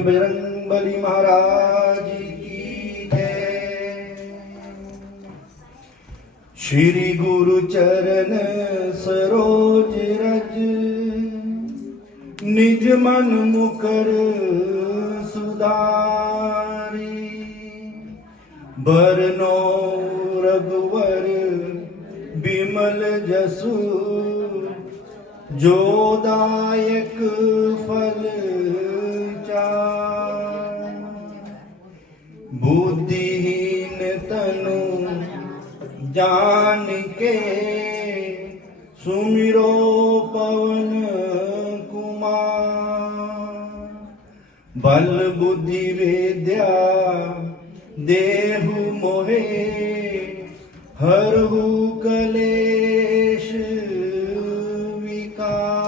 बजरंगबली महाराज की जय। श्री गुरु चरण सरोज रज, निज मन मुकर सुधारी। बरनो रघुवर बिमल जसु, जो दायक फल चार। बुद्धिहीन तनु जान के, सुमिरो पवन कुमार। बल बुद्धि विद्या देहु मोहे, हरहु कलेश विकार।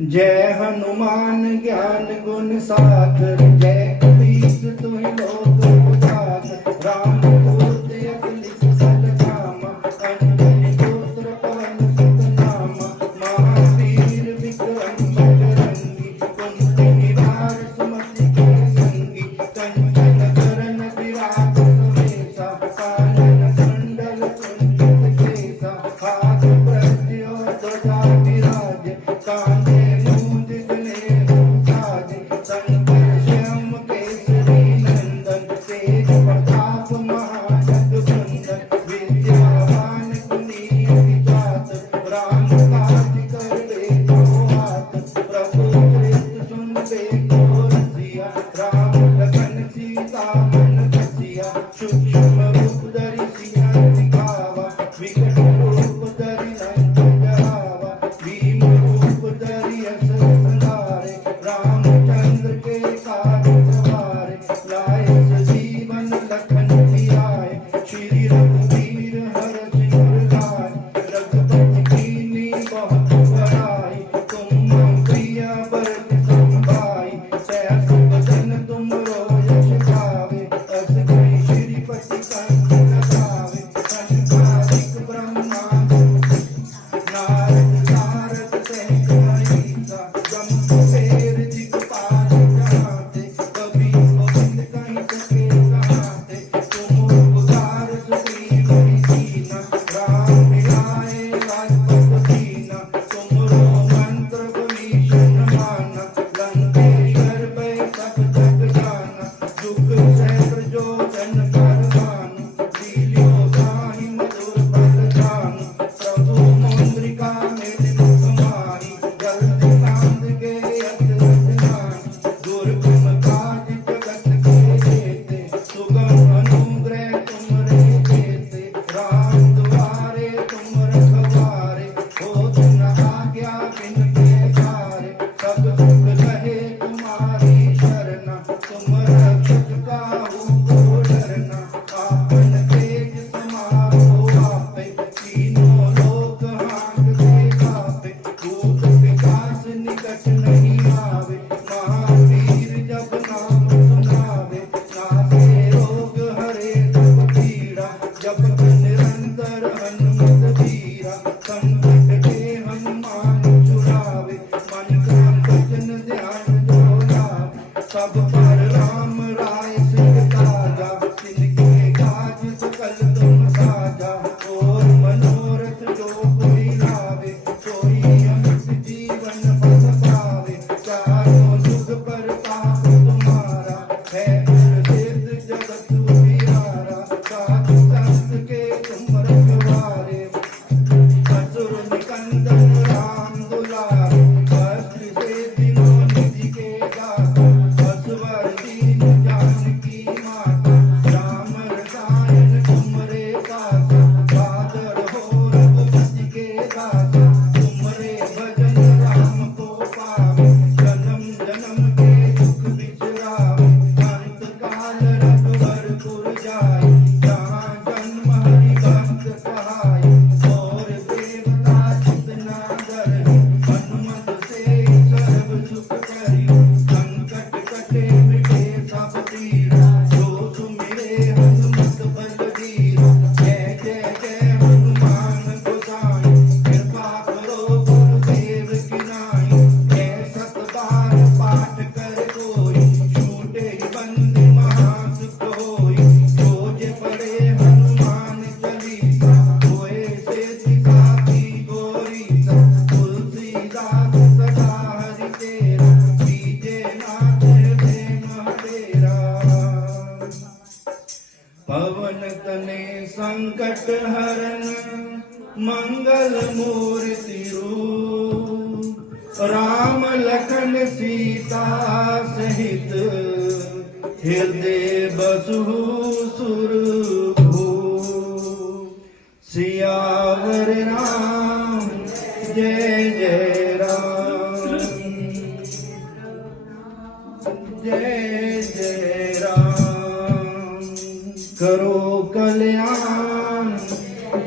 जय हनुमान ज्ञान गुण सागर, जय कपीस तुहि लोक उजागर। राम दूत अगलित फल धामा, अंजनी पुत्र पवन सुत नामा। महावीर विक्रम बजरंगी, कुमति निवार सुमति के संगी। कंचन बरन विराज सुबेसा, कानन कुंडल कुंचित केसा। हाथ प्रज्ञ ध्वजा विराज, कांधे संकट हरन मंगल मूर्ति रूप राम लखन सीता सहित हृदय बसु सुरभूप सियावर राम जय जय राम जय जय राम करो कल्याण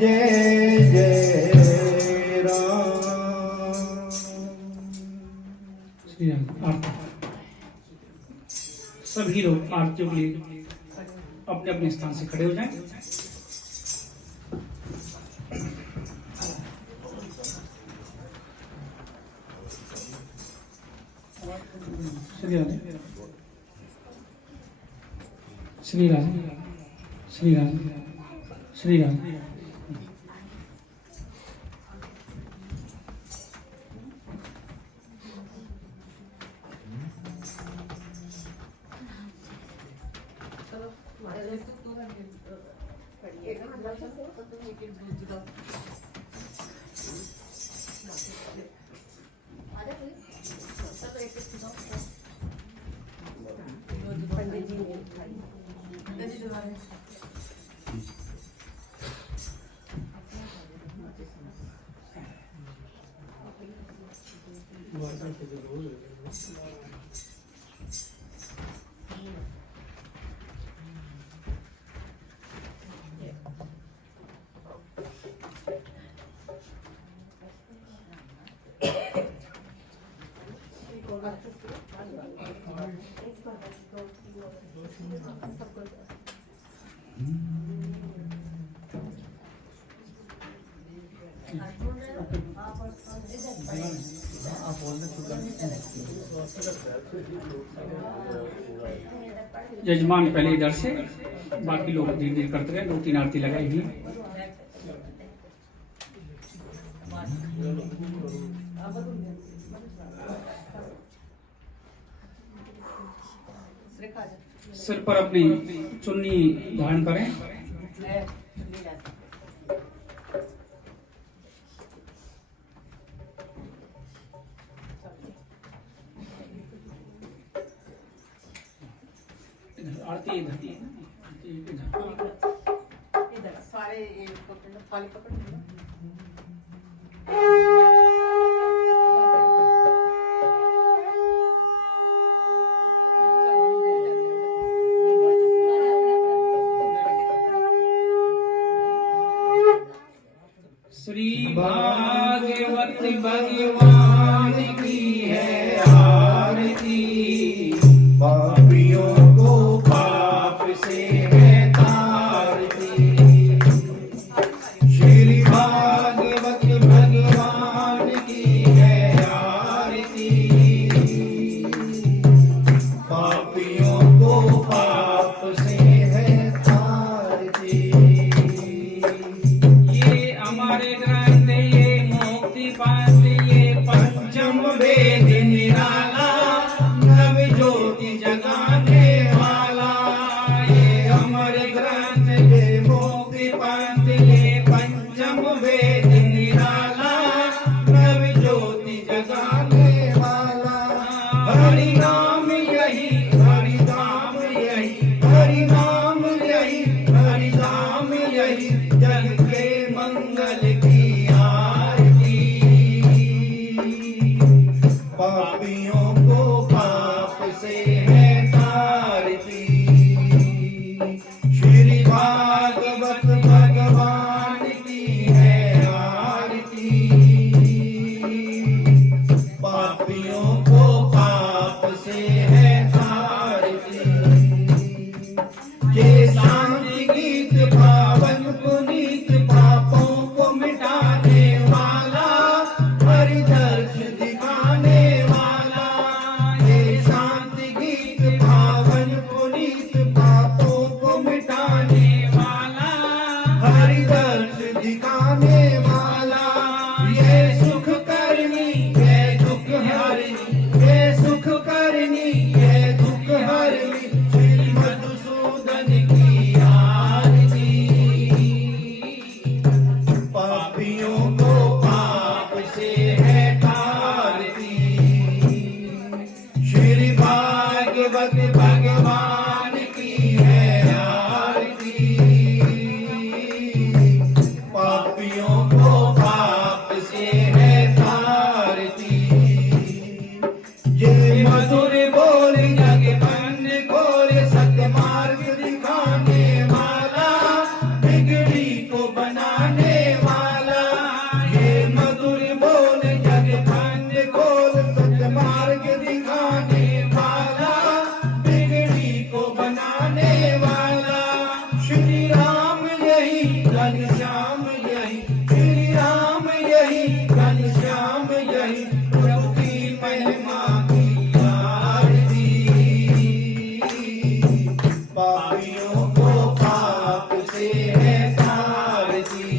जय जय राम। श्री राम। आरती। सभी लोग आरतियों के लिए अपने अपने स्थान से खड़े हो जाएं। श्री राम श्री राम श्री राम श्री राम। यजमान पहले इधर से, बाकी लोग धीरे धीरे करते रहे। 2-3 आरती लगाई हुई। सिर पर अपनी चुन्नी धारण करें। आरती इधर सारे थाली पकड़ श्री भागवत भगवान की है आरती। पापियों को पाप से है तारती। श्री भागवत भगवान की है आरती। पापियों को पाप से है तारती। ये हमारे ग्रंथ ये मुक्ति पाते ये भागवत भगवान की है आरती, पापियों को पाप से है तारती। जय मधुर बोल जग बंद खोल, सतमार्ग दिखाने वाला, बिगड़ी को बनाने वाला। ये मधुर बोल जग बंद खोल, सतमार्ग दिखाने वाला, बिगड़ी को बनाने वाला। श्री राम यही घनश्याम यही, श्री राम यही घनश्याम यही, प्रभु की महिमा की आरती। पापियों को पाप से है तारती,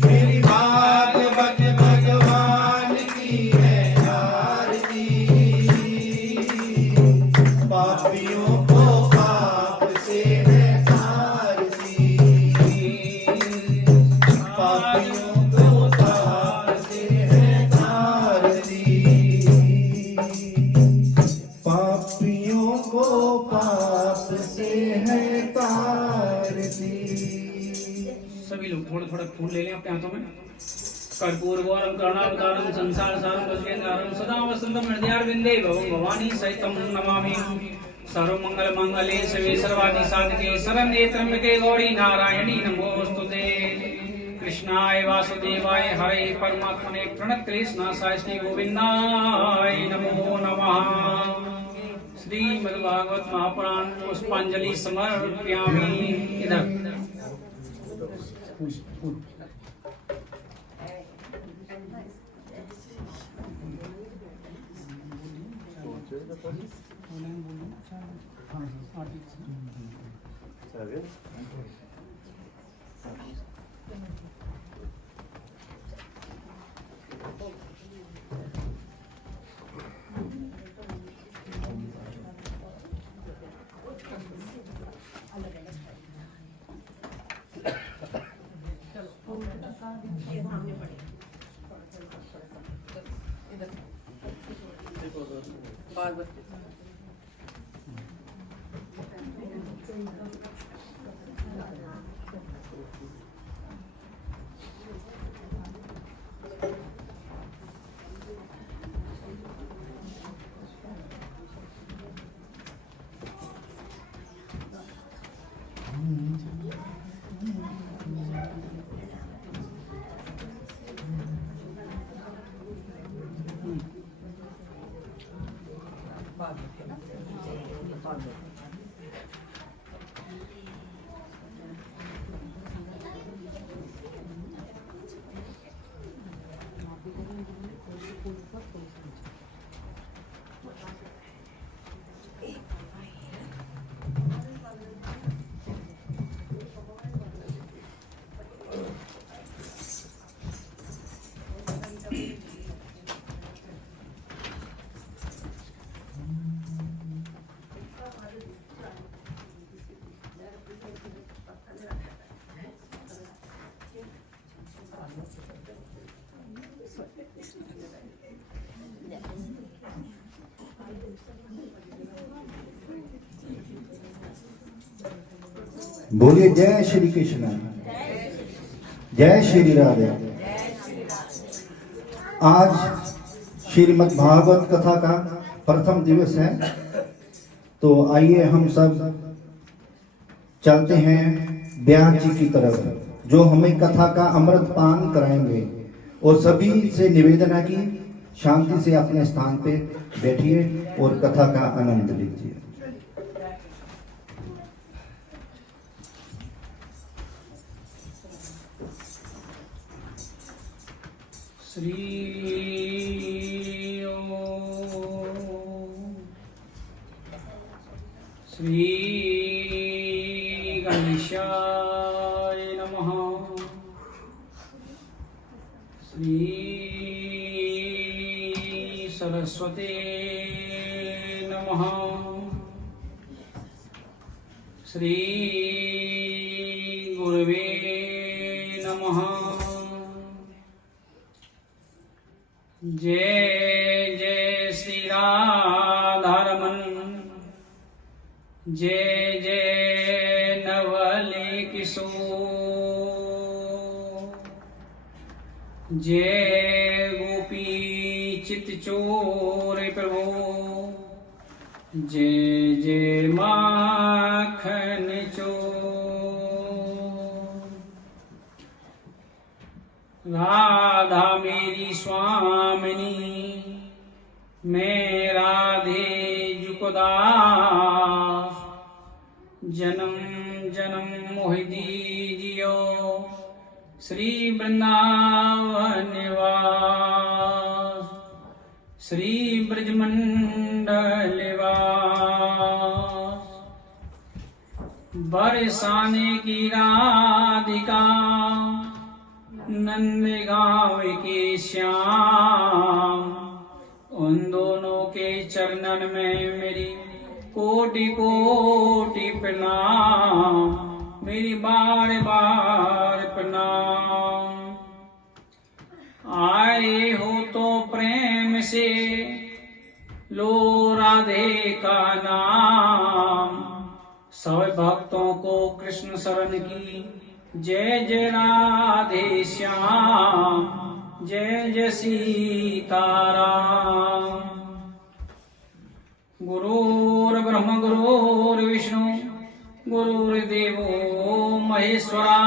श्री भागवत भगवान की है आरती। पापियों को पाप से है तारती, पापियों को पाप से है तारती। पापियों को पाप से है तारती। सभी लोग थोड़ा थोड़ा फूल ले लें अपने हाथों में। कर्पूर गौरम करुणावतारम संसार सारम भजकेन्द्रम सदा वसंतम हृदयारविंदे भवं भवानी सहितं नमामि। सर्वमंगल मंगले शिवे सर्वादि साधके शरण्ये त्र्यंबके गौरी नारायणी नमोस्तुते। कृष्णाय वासुदेवाय हरे परमात्मने प्रणतक्लेशनाशाय श्री गोविंदाय नमो नमः। श्रीमद्भागवत महापुराण पुष्पांजलि समर्पयामि। इधर ये सामने पड़े इधर भागवत बोलिए जय श्री कृष्ण, जय श्री राधे। आज श्रीमद् भागवत कथा का प्रथम दिवस है, तो आइए हम सब चलते हैं व्यास जी की तरफ, जो हमें कथा का अमृत पान कराएंगे। और सभी से निवेदन है कि शांति से अपने स्थान पे बैठिए और कथा का आनंद लीजिए। श्री श्री गणेशाय नमः। श्री सरस्वती नमः। श्री गुरुवे नमः। जय जय श्री राधा जय जय नवले किशोर, जय गोपी चित चोर प्रभु, जय जय माखन चोर। राधा मेरी स्वामिनी, मैं राधे जुकदास, जन्म जन्म मोहि दीजियो श्री वृंदावन निवास, श्री ब्रजमंडल वास। बरसाने की राधिका, नंदगांव के श्याम, उन दोनों के चरणन में मेरी कोटि कोटि प्रणाम, मेरी बार बार प्रणाम। आए हो तो प्रेम से लो राधे का नाम, सब भक्तों को कृष्ण शरण की जय जय राधे श्याम, जय जय सीताराम। गुरुर् ब्रह्म गुरुर्विष्णु गुरुर्देवो महेश्वरा,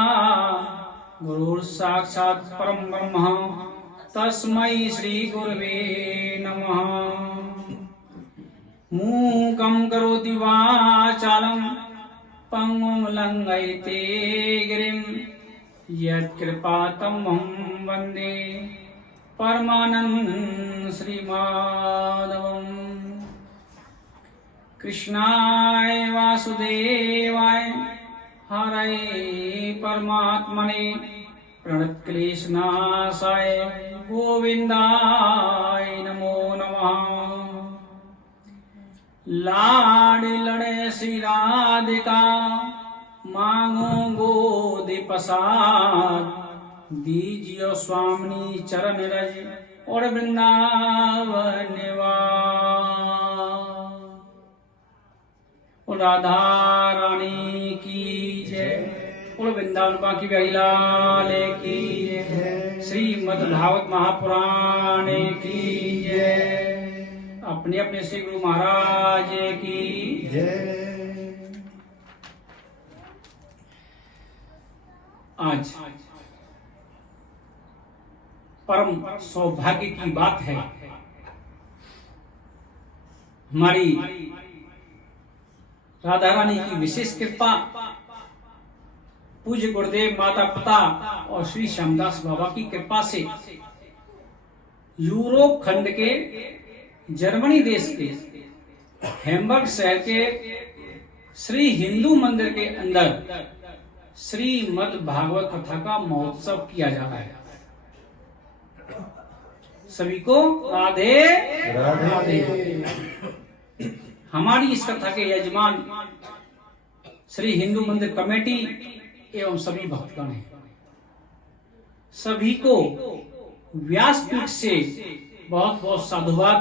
गुरुर् साक्षात् परम ब्रह्म तस्मै श्री गुरवे नमः। मूकं करोति वाचालं पंगुं लंघयते गिरिं, यत्कृपातमहं वन्दे परमानंद श्रीमाधवम्। कृष्णाय वासुदेवाय हरये परमात्मने, प्रणतक्लेशनाशाय गोविंदाय नमो नमः। लाड लड़े श्री राधिका, मांगो गोद प्रसाद, दीजियो स्वामिनी चरण रज और वृंदावन निवास। राधा रानी की जय, और वृंदावन बाकी बिहारी लाल की जय, श्रीमद् भागवत महापुराण की जय, अपने अपने श्री गुरु महाराज की जय। आज परम सौभाग्य की बात है, हमारी राधा रानी की विशेष कृपा, पूज्य गुरुदेव माता पिता और श्री श्यामदास बाबा की कृपा से यूरोप खंड के जर्मनी देश के हैम्बर्ग शहर के श्री हिंदू मंदिर के अंदर श्रीमद् भागवत कथा का महोत्सव किया जा रहा है। सभी को राधे राधे। हमारी इस कथा के यजमान श्री हिंदू मंदिर कमेटी एवं सभी भक्तगण हैं। सभी को व्यासपीठ से बहुत बहुत साधुवाद।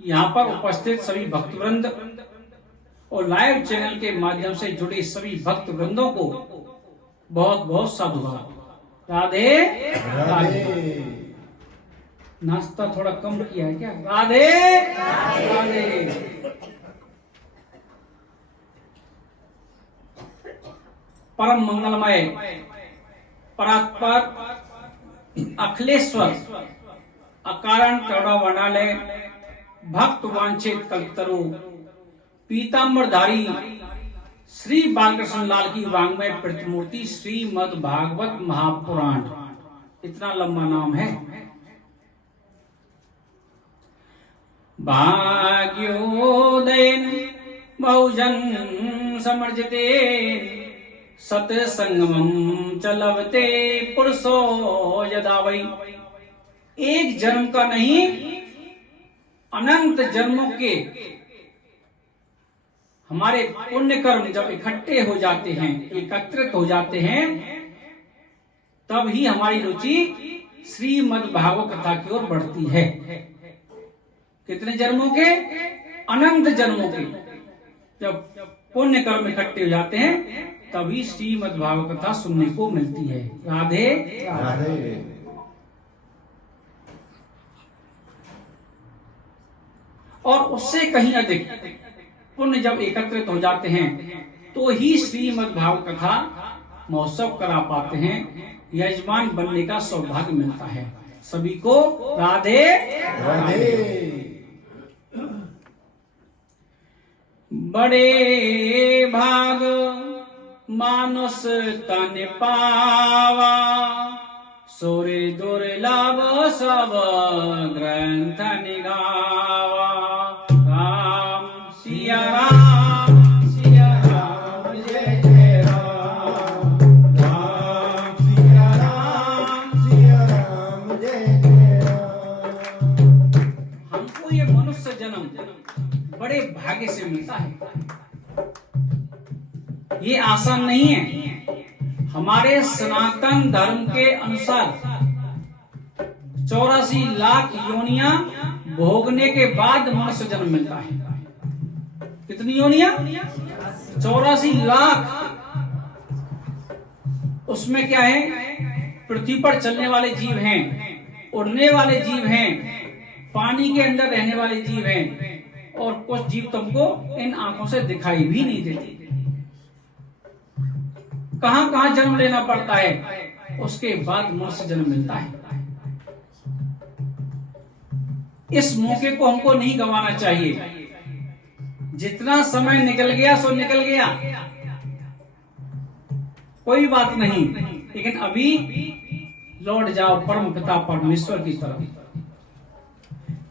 यहाँ पर उपस्थित सभी भक्तवृंद और लाइव चैनल के माध्यम से जुड़े सभी भक्त वृंदों को बहुत बहुत साधुवाद। राधे राधे। नाश्ता थोड़ा कम किया है क्या? राधे राधे। परम मंगलमय परात्पर अखिलेश्वर अकारण करुणा वर्णालय भक्त वांछित कल्पतरु पीताम्बरधारी श्री बालकृष्ण लाल की वांग्मय प्रतिमूर्ति श्रीमद् भागवत महापुराण, इतना लंबा नाम है। भाग्योदयन बहुजन समर्जिते सत्संगमं च लभते पुरुषो यदा वै। एक जन्म का नहीं, अनंत जन्मों के हमारे पुण्य कर्म जब इकट्ठे हो जाते हैं, एकत्रित हो जाते हैं, तब ही हमारी रुचि श्रीमद् भागवत कथा की ओर बढ़ती है। कितने जन्मों के? अनंत जन्मों के। जब पुण्य कर्म इकट्ठे हो जाते हैं तभी श्रीमद् भागवत कथा सुनने को मिलती है। राधे राधे। और उससे कहीं अधिक पुण्य जब एकत्रित हो जाते हैं तो ही श्रीमद् भागवत कथा महोत्सव करा पाते हैं, यजमान बनने का सौभाग्य मिलता है। सभी को राधे राधे। बड़े भाग मानुष तन पावा, सोरे दुर्लभ सब ग्रंथ निगावा। राम सिया राम जय जय राम। राम सिया राम जय जय राम। हमको ये मनुष्य जन्म बड़े भाग्य से मिलता है, ये आसान नहीं है। हमारे सनातन धर्म के अनुसार 84 लाख योनियां भोगने के बाद मनुष्य जन्म मिलता है। कितनी योनियां? 84 लाख। उसमें क्या है? पृथ्वी पर चलने वाले जीव हैं, उड़ने वाले जीव हैं, पानी के अंदर रहने वाले जीव हैं, और कुछ जीव तुमको इन आंखों से दिखाई भी नहीं देती। कहां कहां जन्म लेना पड़ता है, उसके बाद मनुष्य जन्म मिलता है। इस मौके को हमको नहीं गंवाना चाहिए। जितना समय निकल गया सो निकल गया, कोई बात नहीं, लेकिन अभी लौट जाओ परम पिता परमेश्वर की तरफ।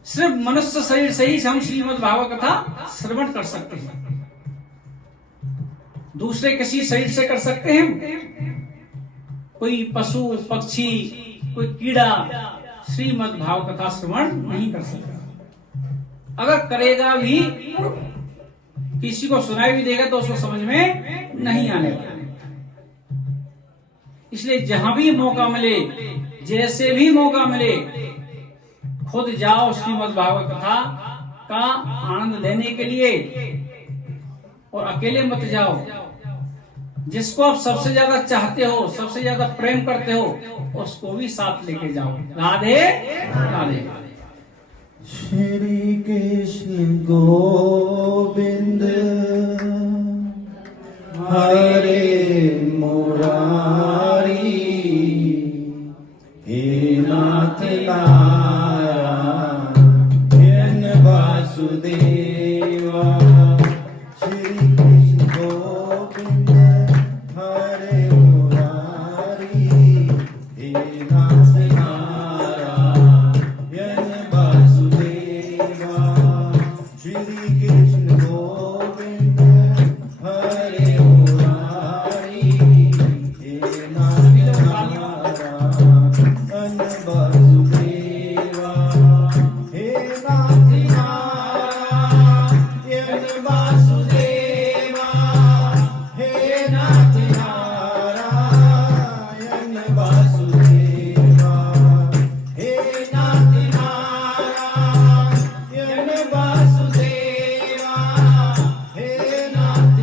सिर्फ मनुष्य शरीर से ही हम श्रीमद् भागवत कथा श्रवण कर सकते हैं, दूसरे किसी शरीर से कर सकते हैं? कोई पशु पक्षी, कोई कीड़ा श्रीमद् भागवत कथा श्रवण नहीं कर सकता। अगर करेगा भी, किसी को सुनाई भी देगा तो उसको समझ में नहीं आने वाला। इसलिए जहां भी मौका मिले, जैसे भी मौका मिले, खुद जाओ श्रीमद् भागवत कथा का आनंद लेने के लिए, और अकेले मत जाओ। जिसको आप सबसे ज्यादा चाहते हो, सबसे ज्यादा प्रेम करते हो, उसको भी साथ लेके जाओ। राधे राधे। श्री कृष्ण गोविंद हरे मुरारी, हे नाथ नारायण वासुदेवा। श्री कृष्ण गोविंद हरे मुरारी, हे नाथ नारायण वासुदेवा। श्री कृष्ण गोविंद हरे मुरारी, हे नाथ नारायण वासुदेवा। हे नाथ नारायण वासुदेवा, हे नाथ नारायण वासुदेवा। हे नाथ नारायण वासुदेवा, हे नाथ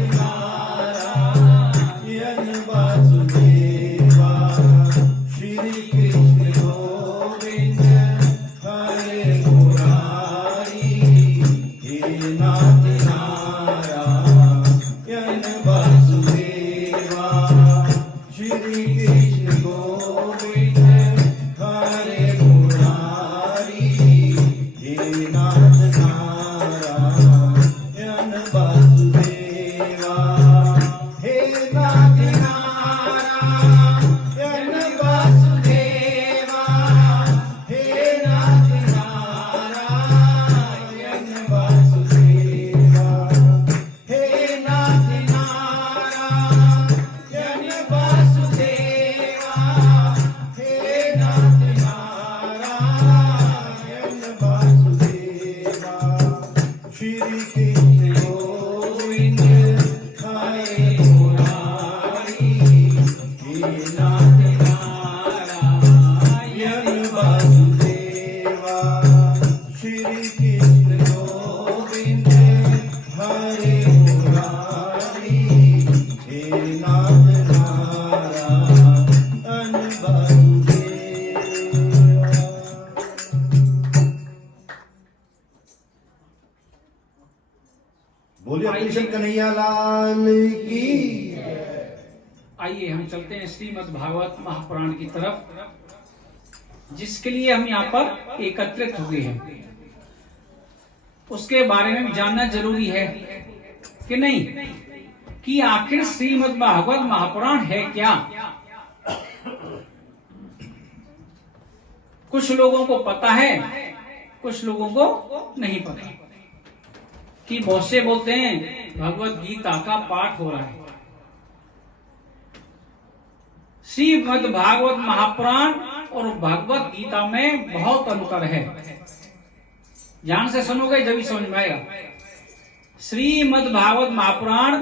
नारायण वासुदेवा। श्री कृष्ण गोविंद हरे मुरारी, हे नाथ नारायण वासुदेवा। श्री कृष्ण गोविंद हरे मुरारी, हे नाथ नारायण वासुदेवा। हे नाथ नारायण वासुदेवा, हे नाथ नारायण वासुदेवा। हे नाथ नारायण वासुदेवा, हे नाथ नारायण वासुदेवा। श्री कृष्ण गोविंद हरे मुरारी, हे नाथ नारायण वासुदेवा। श्री कृष्ण गोविंद हरे मुरारी, बोलिए कृष्ण कन्हैया लाल की। आइए हम चलते हैं श्रीमद् भागवत महापुराण की तरफ, जिसके लिए हम यहाँ पर एकत्रित हुए हैं। उसके बारे में जानना जरूरी है कि नहीं, कि आखिर श्रीमद् भागवत महापुराण है क्या। कुछ लोगों को पता है, कुछ लोगों को नहीं पता। कि बहुत से बोलते हैं भगवत गीता का पाठ हो रहा है। श्रीमद् भागवत महापुराण और भगवत गीता में बहुत अंतर है। ध्यान से सुनोगे जब ही समझ में आएगा। श्रीमद् भागवत महापुराण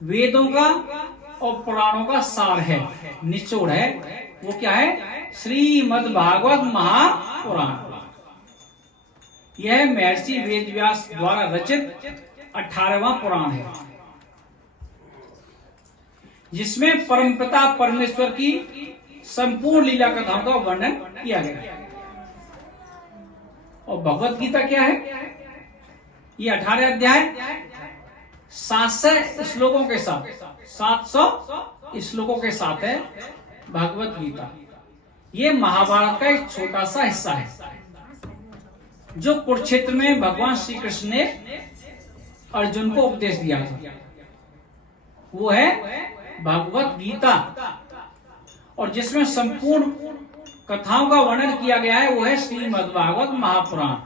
वेदों का और पुराणों का सार है, निचोड़ है। वो क्या है? श्रीमद् भागवत महापुराण। यह महर्षि वेदव्यास द्वारा रचित 18वां पुराण है, जिसमें परमपिता परमेश्वर की संपूर्ण लीला कथाओं का वर्णन किया गया है। और भगवत गीता क्या है? ये 18 अध्याय 700 श्लोकों के साथ, 700 श्लोकों के साथ है भगवत गीता। ये महाभारत का एक छोटा सा हिस्सा है, जो कुरुक्षेत्र में भगवान श्री कृष्ण ने अर्जुन को उपदेश दिया था। वो है भगवत गीता, और जिसमें संपूर्ण कथाओं का वर्णन किया गया है वो है श्रीमद् भागवत महापुराण।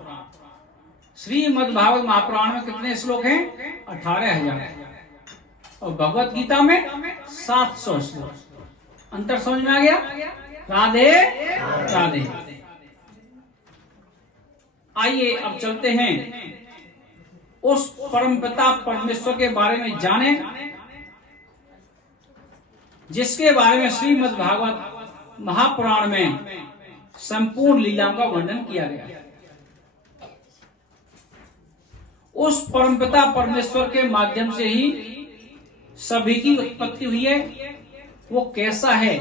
श्रीमद् भागवत महापुराण में कितने श्लोक हैं? 18,000। और भगवत गीता में 700 श्लोक। अंतर समझ में आ गया? राधे राधे। आइए अब चलते हैं उस परमपिता परमेश्वर के बारे में जाने, जिसके बारे में श्रीमद् भागवत महापुराण में संपूर्ण लीलाओं का वर्णन किया गया है। उस परमपिता परमेश्वर के माध्यम से ही सभी की उत्पत्ति हुई है। वो कैसा है,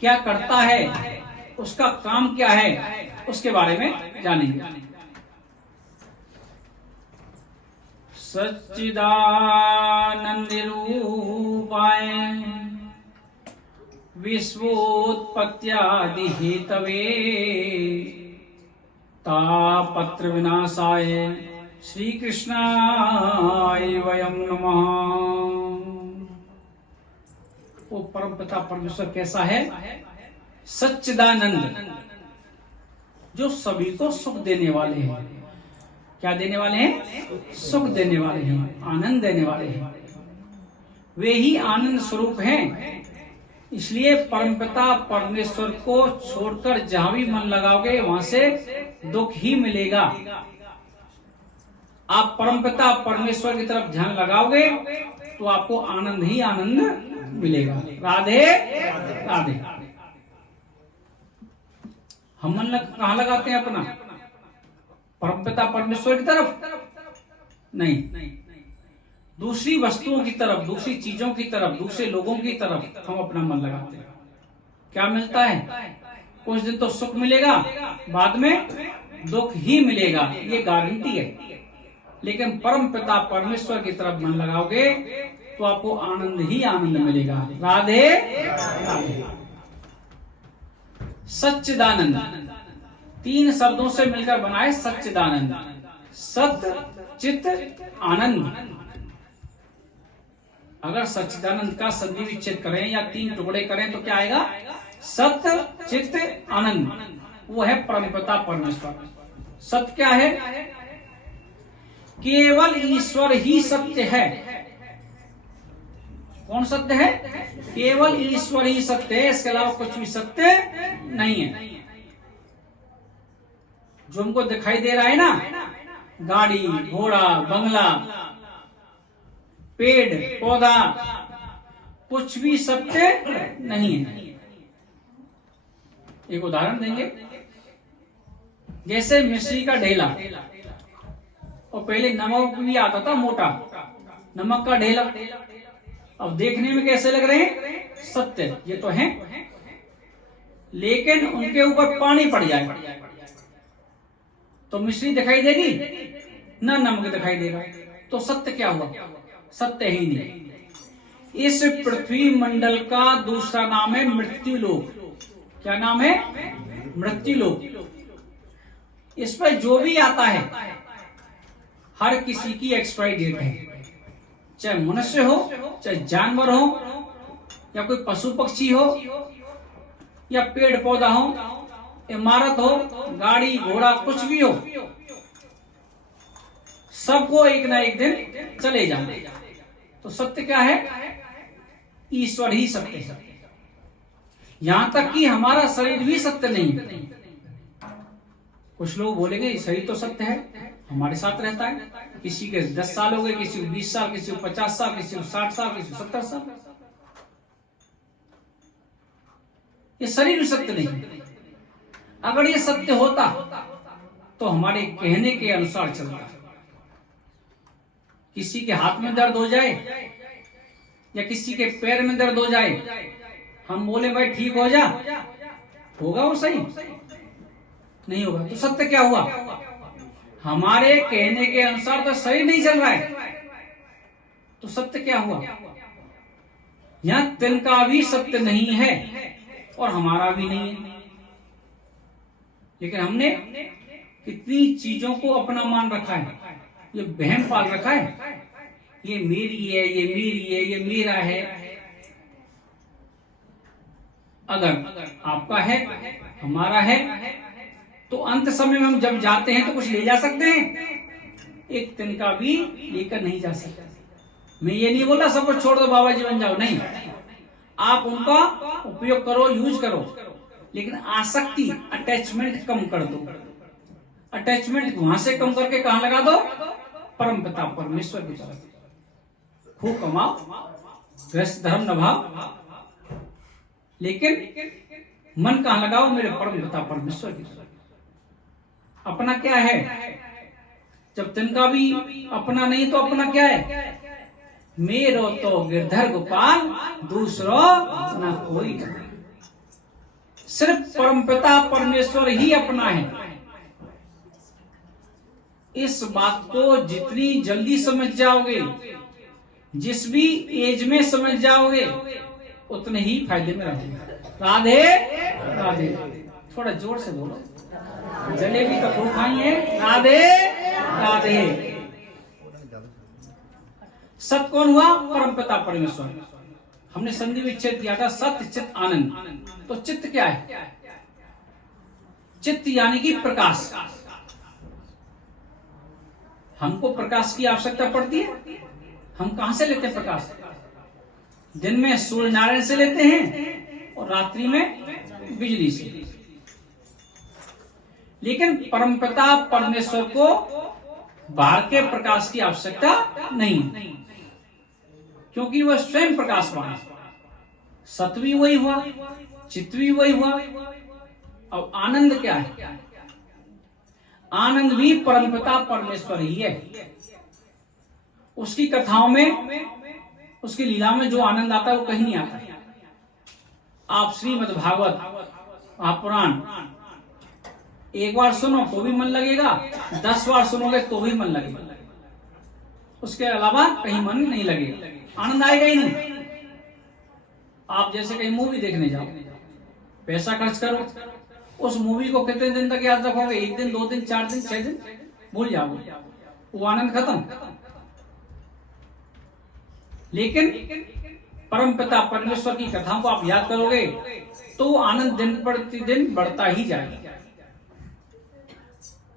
क्या करता है, उसका काम क्या है, उसके बारे में जानेंगे। सच्चिदानंद रूपाय विश्वोत्पत्त्यादि हेतवे तापत्र विनाशाय श्री कृष्णाय वयं नमः। वो परमपिता परमेश्वर कैसा है? सच्चिदानंद, जो सभी को सुख देने वाले हैं। क्या देने वाले हैं? सुख देने वाले हैं, आनंद देने वाले हैं। वे ही आनंद स्वरूप हैं। इसलिए परमपिता परमेश्वर को छोड़कर जहां भी मन लगाओगे वहां से दुख ही मिलेगा। आप परमपिता परमेश्वर की तरफ ध्यान लगाओगे तो आपको आनंद ही आनंद मिलेगा। राधे राधे। हम मन कहां लगाते हैं अपना? परमपिता परमेश्वर की तरफ नहीं, दूसरी वस्तुओं की तरफ, दूसरी चीजों की तरफ, दूसरे लोगों की तरफ हम अपना मन लगाते हैं। क्या मिलता है? कुछ दिन तो सुख मिलेगा, बाद में दुख ही मिलेगा, ये गारंटी है। लेकिन परमपिता परमेश्वर की तरफ मन लगाओगे तो आपको आनंद ही आनंद मिलेगा। राधे राधे। सच्चिदानंद 3 शब्दों से मिलकर बना है सच्चिदानंद। सत्य, चित्त, आनंद। अगर सच्चिदानंद का संधि विच्छेद करें या 3 टुकड़े करें तो क्या आएगा? सत्य, चित्त, आनंद। वो है परमपिता परमेश्वर। सत्य क्या है? केवल ईश्वर ही सत्य है। कौन सत्य है? केवल ईश्वर ही सत्य है, इसके अलावा कुछ भी सत्य नहीं है। जो हमको दिखाई दे रहा है ना, गाड़ी, घोड़ा, बंगला, पेड़, पौधा, कुछ भी सत्य नहीं है। एक उदाहरण देंगे। जैसे मिश्री का ढेला, और पहले नमक भी आता था मोटा, नमक का ढेला। अब देखने में कैसे लग रहे हैं? सत्य, ये तो हैं। लेकिन उनके ऊपर पानी पड़ जाए तो मिश्री दिखाई देगी? न नमक दिखाई देगा। तो सत्य क्या हुआ? सत्य ही नहीं। इस पृथ्वी मंडल का दूसरा नाम है मृत्युलोक। क्या नाम है? मृत्युलोक। इस पर जो भी आता है हर किसी की एक्सपायरी डेट है, चाहे मनुष्य हो, चाहे जानवर हो, या कोई पशु पक्षी हो, या पेड़ पौधा हो, इमारत हो, गाड़ी घोड़ा, कुछ भी हो, सबको एक ना एक दिन चले जाना। तो सत्य क्या है? ईश्वर ही सत्य है। यहां तक कि हमारा शरीर भी सत्य नहीं है। कुछ लोग बोलेंगे शरीर तो सत्य है, हमारे साथ रहता है। किसी के 10 साल हो गए, किसी को 20 साल, किसी को 50 साल, किसी को 60 साल, किसी को 70 साल। ये शरीर भी सत्य नहीं है। अगर ये सत्य होता तो हमारे कहने के अनुसार चलता। किसी के हाथ में दर्द हो जाए या किसी के पैर में दर्द हो जाए, हम बोले भाई ठीक हो जा, होगा वो सही? नहीं होगा। तो सत्य क्या हुआ? हमारे कहने के अनुसार तो शरीर नहीं चल रहा है। तो सत्य क्या हुआ? यहां तिनका भी सत्य नहीं है और हमारा भी नहीं है। लेकिन हमने कितनी चीजों को अपना मान रखा है, ये बहम पाल रखा है। ये मेरी है, ये मेरी है, ये मेरा है। अगर आपका है, हमारा है, तो अंत समय में हम जब जाते हैं तो कुछ ले जा सकते हैं? एक तिनका भी लेकर नहीं जा सकते। मैं ये नहीं बोला सब कुछ छोड़ दो बाबा जी बन जाओ, नहीं। आप उनका उपयोग करो, यूज करो, लेकिन आसक्ति, अटैचमेंट कम कर दो। अटैचमेंट वहां से कम करके कहां लगा दो? परम पिता परमेश्वर की तरफ। खूब कमाओ, गृहस्थ धर्म निभाओ, लेकिन मन कहां लगाओ? मेरे परम पिता परमेश्वर की तरफ। अपना क्या है? जब तिनका भी अपना नहीं तो अपना क्या है? मेरो तो गिरधर गोपाल, दूसरो ना कोई। सिर्फ परमपिता परमेश्वर ही अपना है। इस बात को जितनी जल्दी समझ जाओगे, जिस भी एज में समझ जाओगे, उतने ही फायदे में रहोगे। राधे राधे। थोड़ा जोर से बोलो, जलेबी तो खूब खाई है। राधे राधे। सत कौन हुआ? परमपिता परमेश्वर। हमने संधि विच्छेद किया था सत्य चित्त आनंद। तो चित्त क्या है? चित्त यानी कि प्रकाश। हमको प्रकाश की आवश्यकता पड़ती है। हम कहां से लेते हैं प्रकाश? दिन में सूर्य नारायण से लेते हैं और रात्रि में बिजली से। लेकिन परमपिता परमेश्वर को बाहर के प्रकाश की आवश्यकता नहीं, क्योंकि वह स्वयं प्रकाशवान है। सत्य भी वही हुआ, चित्त भी वही हुआ। अब आनंद क्या है? आनंद भी परमपिता परमेश्वर ही है। उसकी कथाओं में, उसकी लीला में जो आनंद आता है वो कहीं नहीं आता। आप श्रीमद् भागवत महापुराण एक बार सुनो तो भी मन लगेगा, 10 बार सुनोगे तो भी मन लगेगा, उसके अलावा कहीं मन नहीं लगेगा, आनंद आएगा ही नहीं। आप जैसे कहीं मूवी देखने जाओ, पैसा खर्च करो, उस मूवी को कितने दिन तक याद रखोगे? 1 दिन, 2 दिन, 4 दिन, 6 दिन, भूल जाओगे, वो आनंद खत्म। लेकिन परमपिता परमेश्वर की कथाओं को आप याद करोगे तो आनंद दिन प्रतिदिन बढ़ता ही जाएगा,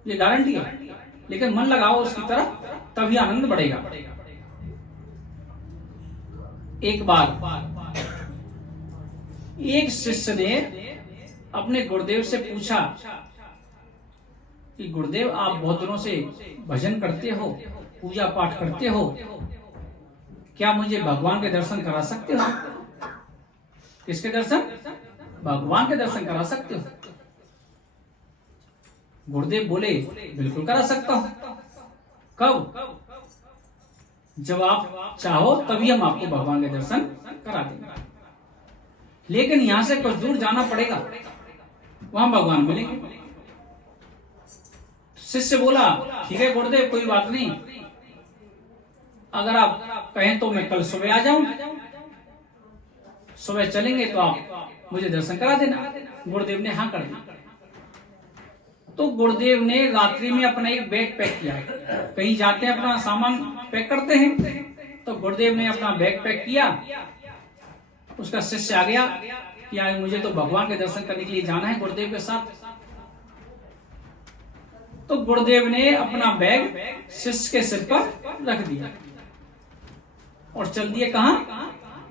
ये गारंटी है। लेकिन मन लगाओ उसकी तरफ, तभी आनंद बढ़ेगा। एक बार एक शिष्य ने अपने गुरुदेव से पूछा कि गुरुदेव आप बहुत दिनों से भजन करते हो, पूजा पाठ करते हो, क्या मुझे भगवान के दर्शन करा सकते हो? किसके दर्शन? भगवान के दर्शन करा सकते हो? गुरुदेव बोले बिल्कुल करा सकता हूं। कब? जब आप चाहो तभी हम आपको भगवान के दर्शन करा देंगे, लेकिन यहां से कुछ दूर जाना पड़ेगा, वहां भगवान मिलेंगे। शिष्य बोला ठीक है गुरुदेव कोई बात नहीं, अगर आप कहें तो मैं कल सुबह आ जाऊं, सुबह चलेंगे तो आप मुझे दर्शन करा देना। गुरुदेव ने हाँ कर दी। तो गुरुदेव ने रात्रि में अपना एक बैग पैक किया। कहीं जाते हैं अपना सामान पैक करते हैं, तो गुरुदेव ने अपना बैग पैक किया। उसका शिष्य आ गया कि आज मुझे तो भगवान के दर्शन करने के लिए जाना है गुरुदेव के साथ। तो गुरुदेव ने अपना बैग शिष्य के सिर पर रख दिया और चल दिए कहां?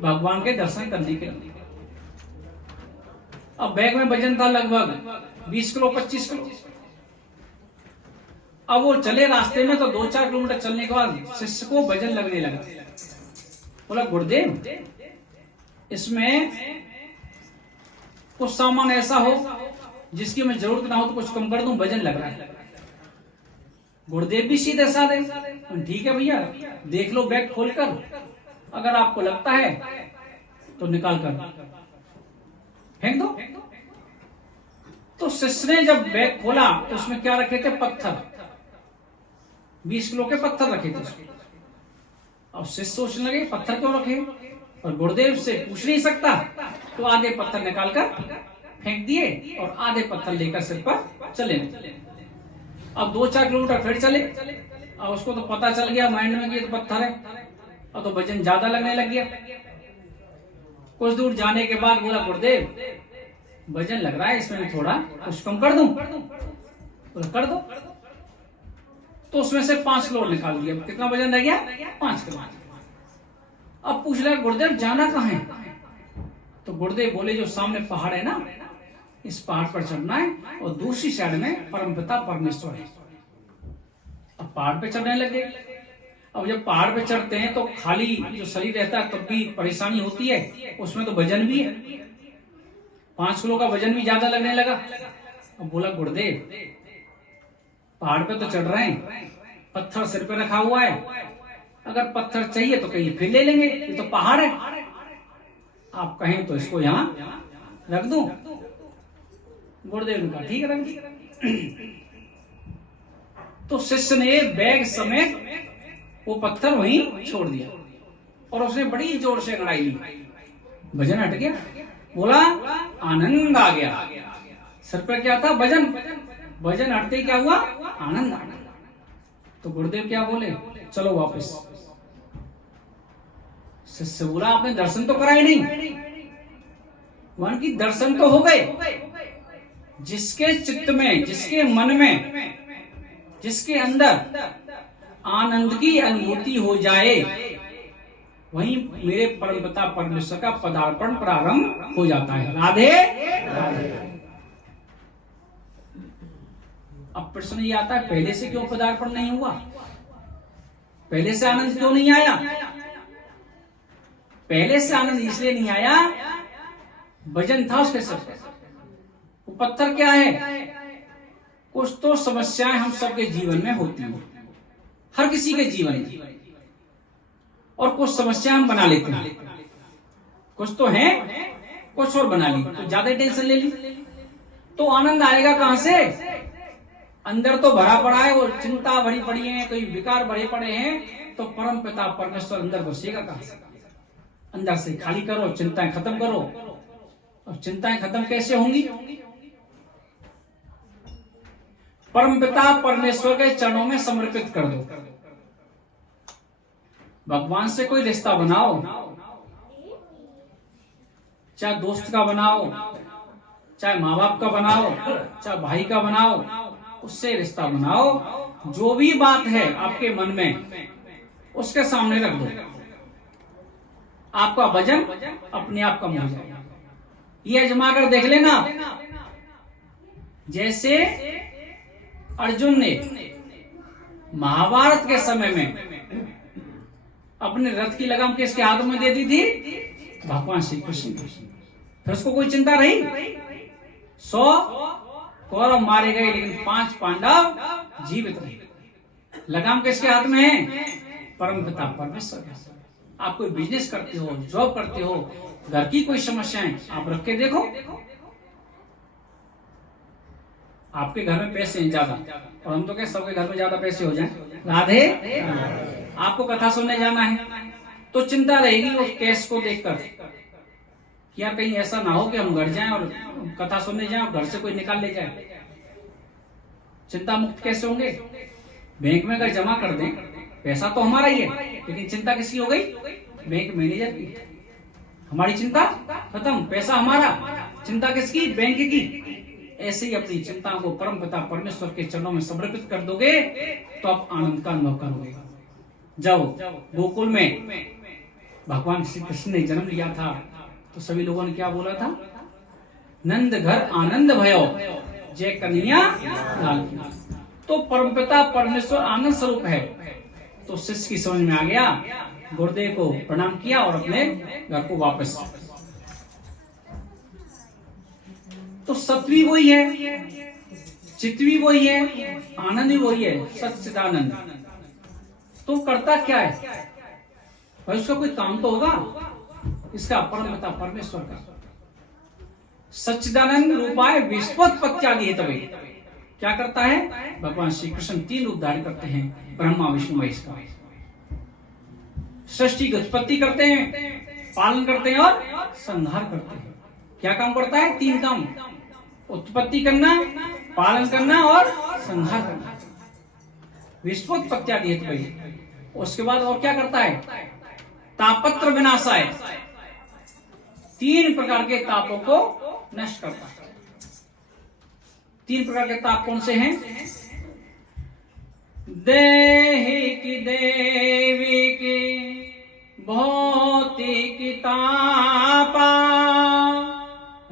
भगवान के दर्शन करने के लिए। अब बैग में वजन था लगभग 20 किलो 25 किलो। अब वो चले रास्ते में तो 2-4 किलोमीटर चलने के बाद शिष्य को वजन लगने लगा। बोला गुरुदेव इसमें कुछ सामान ऐसा हो जिसकी मैं जरूरत ना हो तो कुछ कम कर दूं, वजन लग रहा है। गुरुदेव भी सीधे साधे, ठीक है भैया देख लो बैग खोलकर, अगर आपको लगता है तो निकाल कर फेंक दो। तो शिष्य ने जब बैग खोला तो उसमें क्या रखे थे? पत्थर, 20 किलो के पत्थर रखे थे उसमें। अब शिष्य सोचने लगे पत्थर क्यों रखे, और गुरुदेव से पूछ नहीं सकता, तो आधे पत्थर निकालकर फेंक दिए और आधे पत्थर लेकर सिर पर चले। अब 2-4 किलोमीटर फिर चले। अब उसको तो पता चल गया माइंड में कि ये तो पत्थर है, और तो वजन ज्यादा लगने लग गया। कुछ दूर जाने के बाद बोला गुरुदेव वजन लग रहा है, इसमें थोड़ा कुछ कम कर दूं? बोला कर दो। तो उसमें से 5 किलो निकाल दिया। कितना वजन रह गया? 5 किलो। अब पूछ रहा गुरुदेव जाना कहाँ है? तो गुरुदेव बोले जो सामने पहाड़ है ना, इस पहाड़ पर चढ़ना है और दूसरी साइड में परमपिता परमेश्वर है। अब पहाड़ पे चढ़ने लगे। अब जब पहाड़ पे चढ़ते हैं तो खाली जो शरीर रहता है तब भी परेशानी होती है, उसमें तो वजन भी है, 5 किलो का वजन भी ज्यादा लगने लगा। अब बोला गुरुदेव पहाड़ पे तो चढ़ रहे हैं, पत्थर सिर पे रखा हुआ है, अगर पत्थर चाहिए तो कहीं फिर ले लेंगे, ये तो पहाड़ है, आप कहें तो इसको यहाँ रख दूं? गुरुदेव ने कहा ठीक है रख दी। तो शिष्य ने बैग समेत वो पत्थर वहीं छोड़ दिया और उसने बड़ी जोर से लड़ाई ली। वजन हट गया। बोला आनंद आ गया। सिर पर क्या था? वजन। वजन हटते ही क्या हुआ? आनंद आ गया। तो गुरुदेव क्या बोले? चलो वापस। शिष्य बोला आपने दर्शन तो कराए नहीं। वन की दर्शन तो हो गए। जिसके चित्त में, जिसके मन में, जिसके अंदर आनंद की अनुभूति हो जाए, वहीं मेरे परमपिता परमेश्वर का पदार्पण प्रारंभ हो जाता है। राधे राधे। अब प्रश्न ये आता है पहले से क्यों पदार्पण नहीं हुआ? पहले से आनंद क्यों नहीं आया? पहले से आनंद इसलिए नहीं आया, वजन था उसके सर पे। वो पत्थर क्या है? कुछ तो समस्याएं हम सबके जीवन में होती हैं, हर किसी के जीवन में, और कुछ समस्या हम बना लेते हैं। कुछ तो है, कुछ और बना ली, तो ज्यादा टेंशन ले ली, तो आनंद आएगा कहां से? अंदर तो भरा पड़ा है, वो चिंता भरी पड़ी है, कोई विकार भरे पड़े हैं, तो परम पिता परमेश्वर अंदर बसेगा कहां से? अंदर से खाली करो, चिंताएं खत्म करो। अब चिंताएं खत्म कैसे होंगी? परमपिता परमेश्वर के चरणों में समर्पित कर दो। भगवान से कोई रिश्ता बनाओ, चाहे दोस्त का बनाओ, चाहे माँ बाप का बनाओ, चाहे भाई का बनाओ, उससे रिश्ता बनाओ। जो भी बात है आपके मन में उसके सामने रख दो, आपका वजन अपने आप कम हो जाएगा। ये आजमा कर देख लेना। जैसे अर्जुन ने महाभारत के समय में अपने रथ की लगाम किसके हाथ में दे दी थी? भगवान श्री कृष्ण। फिर उसको कोई चिंता रही? 100 कौरव मारे गए लेकिन 5 पांडव जीवित रहे। लगाम किसके हाथ में है? परमपिता परमेश्वर। आप कोई बिजनेस करते हो, जॉब करते हो, घर की कोई समस्याएं आप रख के देखो, आपके घर में पैसे हैं ज्यादा, और हम तो क्या सबके घर में ज्यादा पैसे हो जाएं। राधे, आपको कथा सुनने जाना है तो चिंता रहेगी उस केस को देखकर, क्या कहीं ऐसा ना हो कि हम घर जाएं और कथा सुनने जाएं और घर से कोई निकाल ले जाए। चिंता मुक्त कैसे होंगे? बैंक में अगर जमा कर दें, पैसा तो हमारा ही है, लेकिन चिंता किसकी हो गई? बैंक मैनेजर की। हमारी चिंता खत्म, पैसा हमारा, चिंता किसकी? बैंक की। ऐसे ही अपनी चिंता को परम पिता परमेश्वर के चरणों में समर्पित कर दोगे तो आप आनंद का अनुभव करोगे। जब गोकुल में भगवान श्री कृष्ण ने जन्म लिया था तो सभी लोगों ने क्या बोला था? नंद घर आनंद भयो जय कन्हैया लाल की। तो परमपिता परमेश्वर आनंद स्वरूप है। तो शिष्य की समझ में आ गया, गुरुदेव को प्रणाम किया और अपने घर को वापस। तो सत्वी वही है, चित्वी वही है, आनंद भी वही है, सच्चिदानंद। तो करता क्या है भाई? उसका कोई काम तो होगा, इसका परमपिता परमेश्वर का सच्चिदानंद रूपाय विश्वोत्पत्त्यादि हेतवे। क्या करता है? भगवान श्री कृष्ण 3 रूप धारण करते हैं, ब्रह्मा विष्णु महेश का। सृष्टि की उत्पत्ति करते हैं, पालन करते हैं और संहार करते हैं। क्या काम करता है? 3 काम, उत्पत्ति करना, पालन करना और संहार करना। विश्वोत्पत्त्यादि हेतवे। उसके बाद और क्या करता है? तापत्र विनाशाय, 3 प्रकार के तापों को नष्ट करता है। 3 प्रकार के ताप कौन से हैं? दैहिक देविक भौतिक तापा,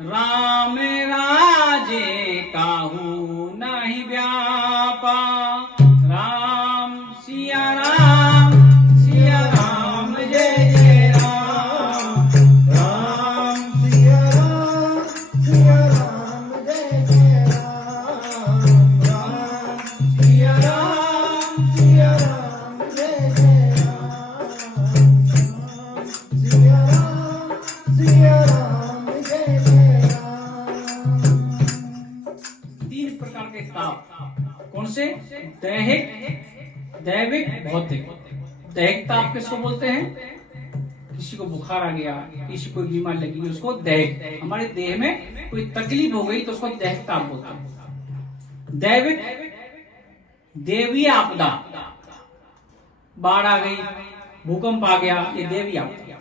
राम राजे काहू नहीं व्यापा। राम सिया राम जय जय राम। राम सिया राम जय जय राम। राम सिया राम जय जय राम। सिया राम जय जय राम। 3 प्रकार के ताप कौन से? दैहिक, दैविक, भौतिक। दैहिक ताप किसको बोलते हैं? किसी को बुखार आ गया, किसी को बीमारी लगी, उसको दैहिक, हमारे देह में कोई तकलीफ हो गई तो उसको दैहिक ताप बोलते हैं। दैविक, देवी आपदा, बाढ़ आ गई, भूकंप आ गया, ये देवी आपदा।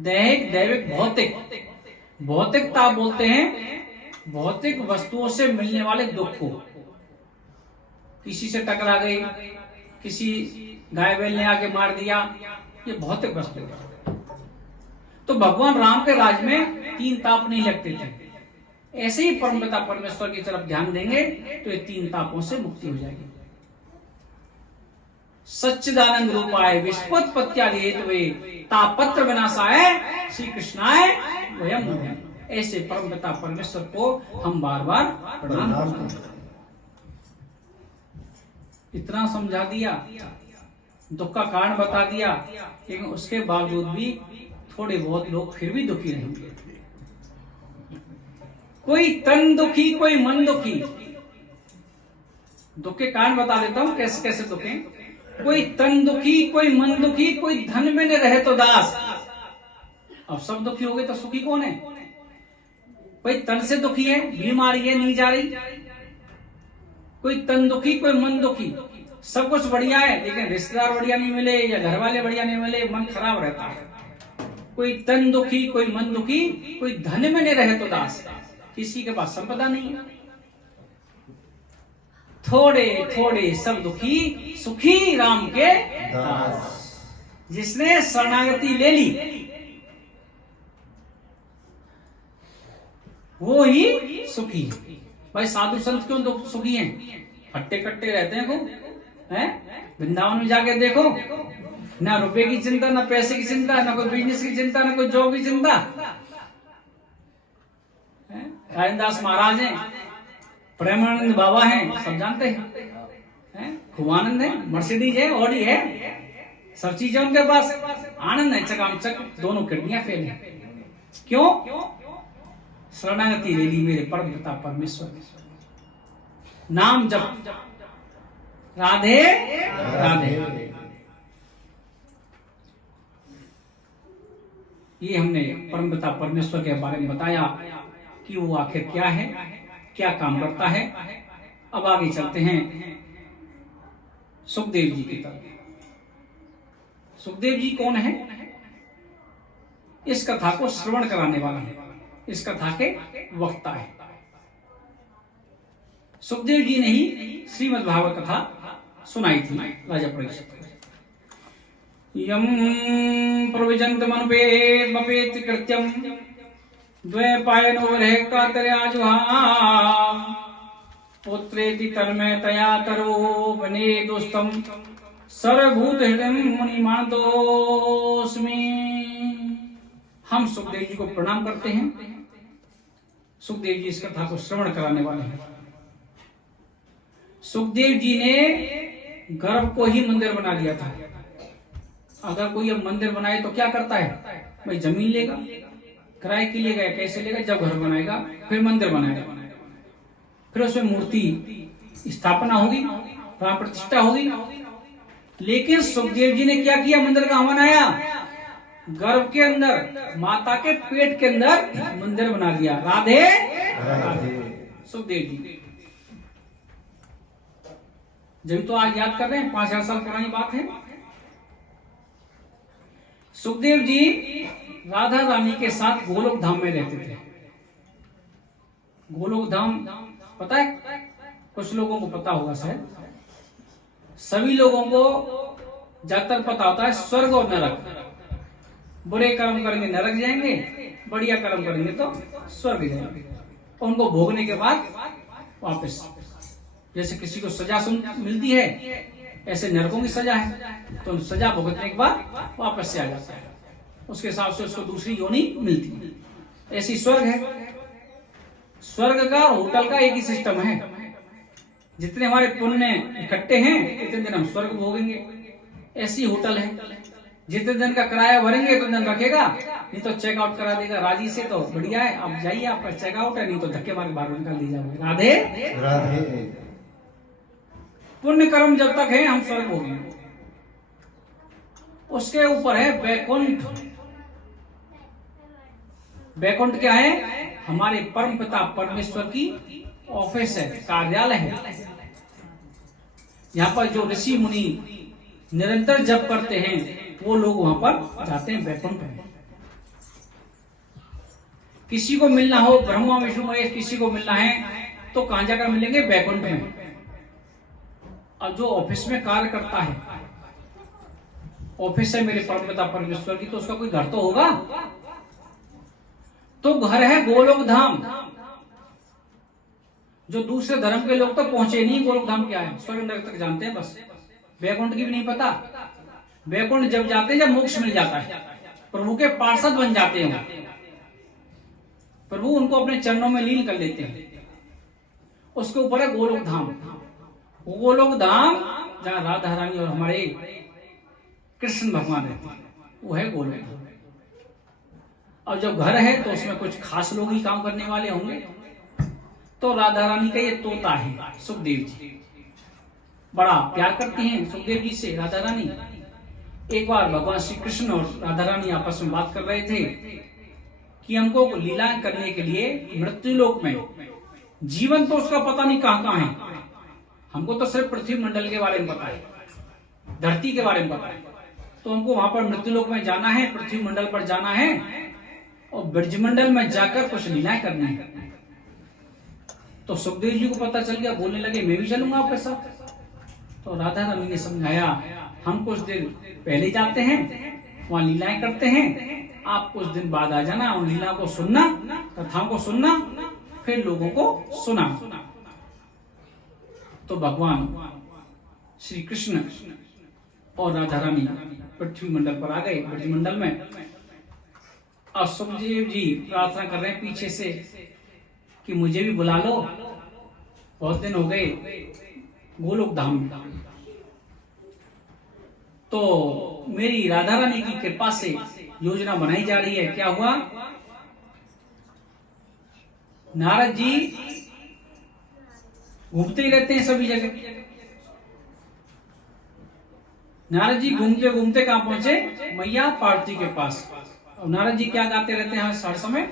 दैहिक, दैविक, भौतिक। भौतिक ताप बोलते हैं भौतिक वस्तुओं से मिलने वाले दुख को। किसी से टकरा गई, किसी गाय बैल ने आके मार दिया, ये भौतिक वस्तु है। तो भगवान राम के राज में 3 ताप नहीं लगते थे। ऐसे ही परमपिता परमेश्वर की तरफ ध्यान देंगे तो ये 3 तापों से मुक्ति हो जाएगी। सच्चिदानंद रूपाय विश्वोत्पत्त्यादि हेतवे तापत्र विनाशाय श्री कृष्णाय वयं नमः। ऐसे परमपिता परमेश्वर को हम बार बार प्रणाम करते हैं। इतना समझा दिया, दुख का कारण बता दिया, लेकिन उसके बावजूद भी थोड़े बहुत लोग फिर भी दुखी रहेंगे। कोई तन दुखी, कोई मन दुखी। दुख के कारण बता देता हूं कैसे कैसे दुख हैं। कोई तन दुखी, कोई मन दुखी, कोई धन में न रहे तो दास। अब सब दुखी हो गए तो सुखी कौन है? कोई तन से दुखी है, बीमारी है, नहीं जा रही। कोई तन दुखी, कोई मन दुखी। सब कुछ बढ़िया है लेकिन रिश्तेदार बढ़िया नहीं मिले या घर वाले बढ़िया नहीं मिले, मन खराब रहता है। कोई तन दुखी, कोई मन दुखी, कोई धन में नहीं रहे तो दास। किसी के पास संपदा नहीं है। थोड़े थोड़े सब दुखी, सुखी राम के दास। जिसने शरणागति ले ली वो ही सुखी। भाई साधु संत क्यों सुखी हैं? हट्टे कट्टे रहते हैं खूब, हैं? वृंदावन में जाके देखो, ना रुपए की चिंता, ना पैसे की चिंता, ना कोई बिजनेस की चिंता, ना कोई जॉब की चिंता। राजदास महाराज हैं, प्रेमानंद बाबा हैं, सब जानते हैं। खूब आनंद है, मर्सिडीज है, ऑडी है, सब चीजें उनके पास। आनंद है चकामचक, दोनों किडनियां फेल है। क्यों? शरणागति ले ली मेरे परम पिता परमेश्वर। नाम जप, राधे राधे। ये हमने परमपिता परमेश्वर के बारे में बताया कि वो आखिर क्या है, क्या काम करता है। अब आगे चलते हैं सुखदेव जी की तरफ। सुखदेव जी कौन है? इस कथा को श्रवण कराने वाला है, इस कथा के वक्ता है। सुखदेव जी ने ही श्रीमद् भागवत कथा सुनाई थी राजा परीक्षित को। यम प्रविजन्तमनुपेतमपेत कृत्यम द्वैपायनो वरेह कातर्याजुहाम पुत्रेति तन्मयतया तरो वने दोस्तम सर्वभूत हृदय मुनिमानतोस्मि। हम सुखदेव जी को प्रणाम करते हैं। सुखदेव जी इस कथा को श्रवण कराने वाले हैं। सुखदेव जी ने गर्भ को ही मंदिर बना दिया था। अगर कोई अब मंदिर बनाए तो क्या करता है भाई? जमीन लेगा, किराए के लिए गया, कैसे लेगा? जब घर बनाएगा फिर मंदिर बनाएगा, फिर उसमें मूर्ति स्थापना होगी, प्राण प्रतिष्ठा होगी। लेकिन सुखदेव जी ने क्या किया? मंदिर कहां बनाया? गर्भ के अंदर, माता के पेट के अंदर मंदिर बना दिया। राधे राधे। सुखदेव जी जब तो आज याद कर रहे हैं, 5000 साल पुरानी बात है। सुखदेव जी राधा रानी के साथ गोलोक धाम में रहते थे। गोलोक धाम पता है? कुछ लोगों को पता होगा शायद, सभी लोगों को ज्यादातर पता होता है स्वर्ग और नरक। बुरे कर्म करेंगे नरक जाएंगे, बढ़िया कर्म करेंगे तो स्वर्ग जाएंगे। और उनको भोगने के बाद वापस, जैसे किसी को सजा मिलती है ऐसे नरकों की सजा है, तो सजा भुगतने के बाद वापस से आ जाता है। उसके हिसाब से उसको दूसरी योनि मिलती है। ऐसी स्वर्ग है। स्वर्ग का और होटल का एक ही सिस्टम है। जितने हमारे पुण्य इकट्ठे हैं इतने दिन हम स्वर्ग भोगेंगे। ऐसी होटल है। जितने दिन का किराया भरेंगे उतने दिन रखेगा, नहीं तो चेकआउट करा देगा। राजी से तो बढ़िया है, आप जाइए, आपका चेकआउट है, नहीं तो धक्के मार के बाहर निकाल दी जाओगे। राधे राधे। पुण्य कर्म जब तक है हम स्वर्ग भोगेंगे। उसके ऊपर है वैकुंठ। वैकुंठ क्या है? हमारे परम पिता परमेश्वर की ऑफिस है, कार्यालय है। यहाँ पर जो ऋषि मुनि निरंतर जप करते हैं वो लोग वहां पर जाते हैं वैकुंठ में। किसी को मिलना हो, ब्रह्मा विष्णु महेश किसी को मिलना है तो कहां जाकर मिलेंगे? वैकुंठ में। अब जो ऑफिस में कार्य करता है, ऑफिस है मेरे परमपिता परमेश्वर की, तो उसका कोई घर तो होगा। तो घर है गोलोक धाम। जो दूसरे धर्म के लोग तो पहुंचे नहीं गोलोक धाम क्या है, स्वर्ग नरक तक जानते हैं बस, वैकुंठ की भी नहीं पता। वैकुंठ जब जाते हैं जब मोक्ष मिल जाता है, प्रभु के पार्षद बन जाते हैं, प्रभु उनको अपने चरणों में लीन कर लेते हैं। उसके ऊपर है गोलोक धाम। गोलोक धाम जहाँ राधा रानी और हमारे कृष्ण भगवान रहते हैं, वो है गोलोक धाम। और जब घर है तो उसमें कुछ खास लोग ही काम करने वाले होंगे। तो राधा रानी का ये तोता है सुखदेव जी, बड़ा प्यार करती हैं सुखदेव जी से राधा रानी। एक बार भगवान श्री कृष्ण और राधा रानी आपस में बात कर रहे थे कि हमको लीला करने के लिए मृत्यु लोक में, जीवन तो उसका पता नहीं कहां कहां है, हमको तो सिर्फ पृथ्वी मंडल के बारे में पता है, धरती के बारे में पता है। तो हमको वहां पर मृत्यु लोक में जाना है, पृथ्वी मंडल पर जाना है और ब्रजमंडल में जाकर कुछ लीलाएं करनी है। तो सुखदेव जी को पता चल गया, बोलने लगे मैं भी चलूंगा आपके साथ। तो राधा रानी ने समझाया हम कुछ देर पहले जाते हैं, वहां लीलाएं करते हैं, आप कुछ दिन बाद आ जाना, उन लीला को सुनना, कथाओं को सुनना, फिर लोगों को सुना। तो भगवान श्री कृष्ण और राधा रानी पृथ्वी मंडल पर आ गए, ब्रजमंडल में। और सुखदेव जी प्रार्थना कर रहे हैं पीछे से कि मुझे भी बुला लो, बहुत दिन हो गए गोलोक धाम में। तो मेरी राधा रानी की कृपा से योजना बनाई जा रही है। क्या हुआ? नारद जी घूमते ही रहते हैं सभी जगह। नारद जी घूमते घूमते कहाँ पहुंचे? मैया पार्वती के पास। और नारद जी क्या गाते रहते हैं हर समय?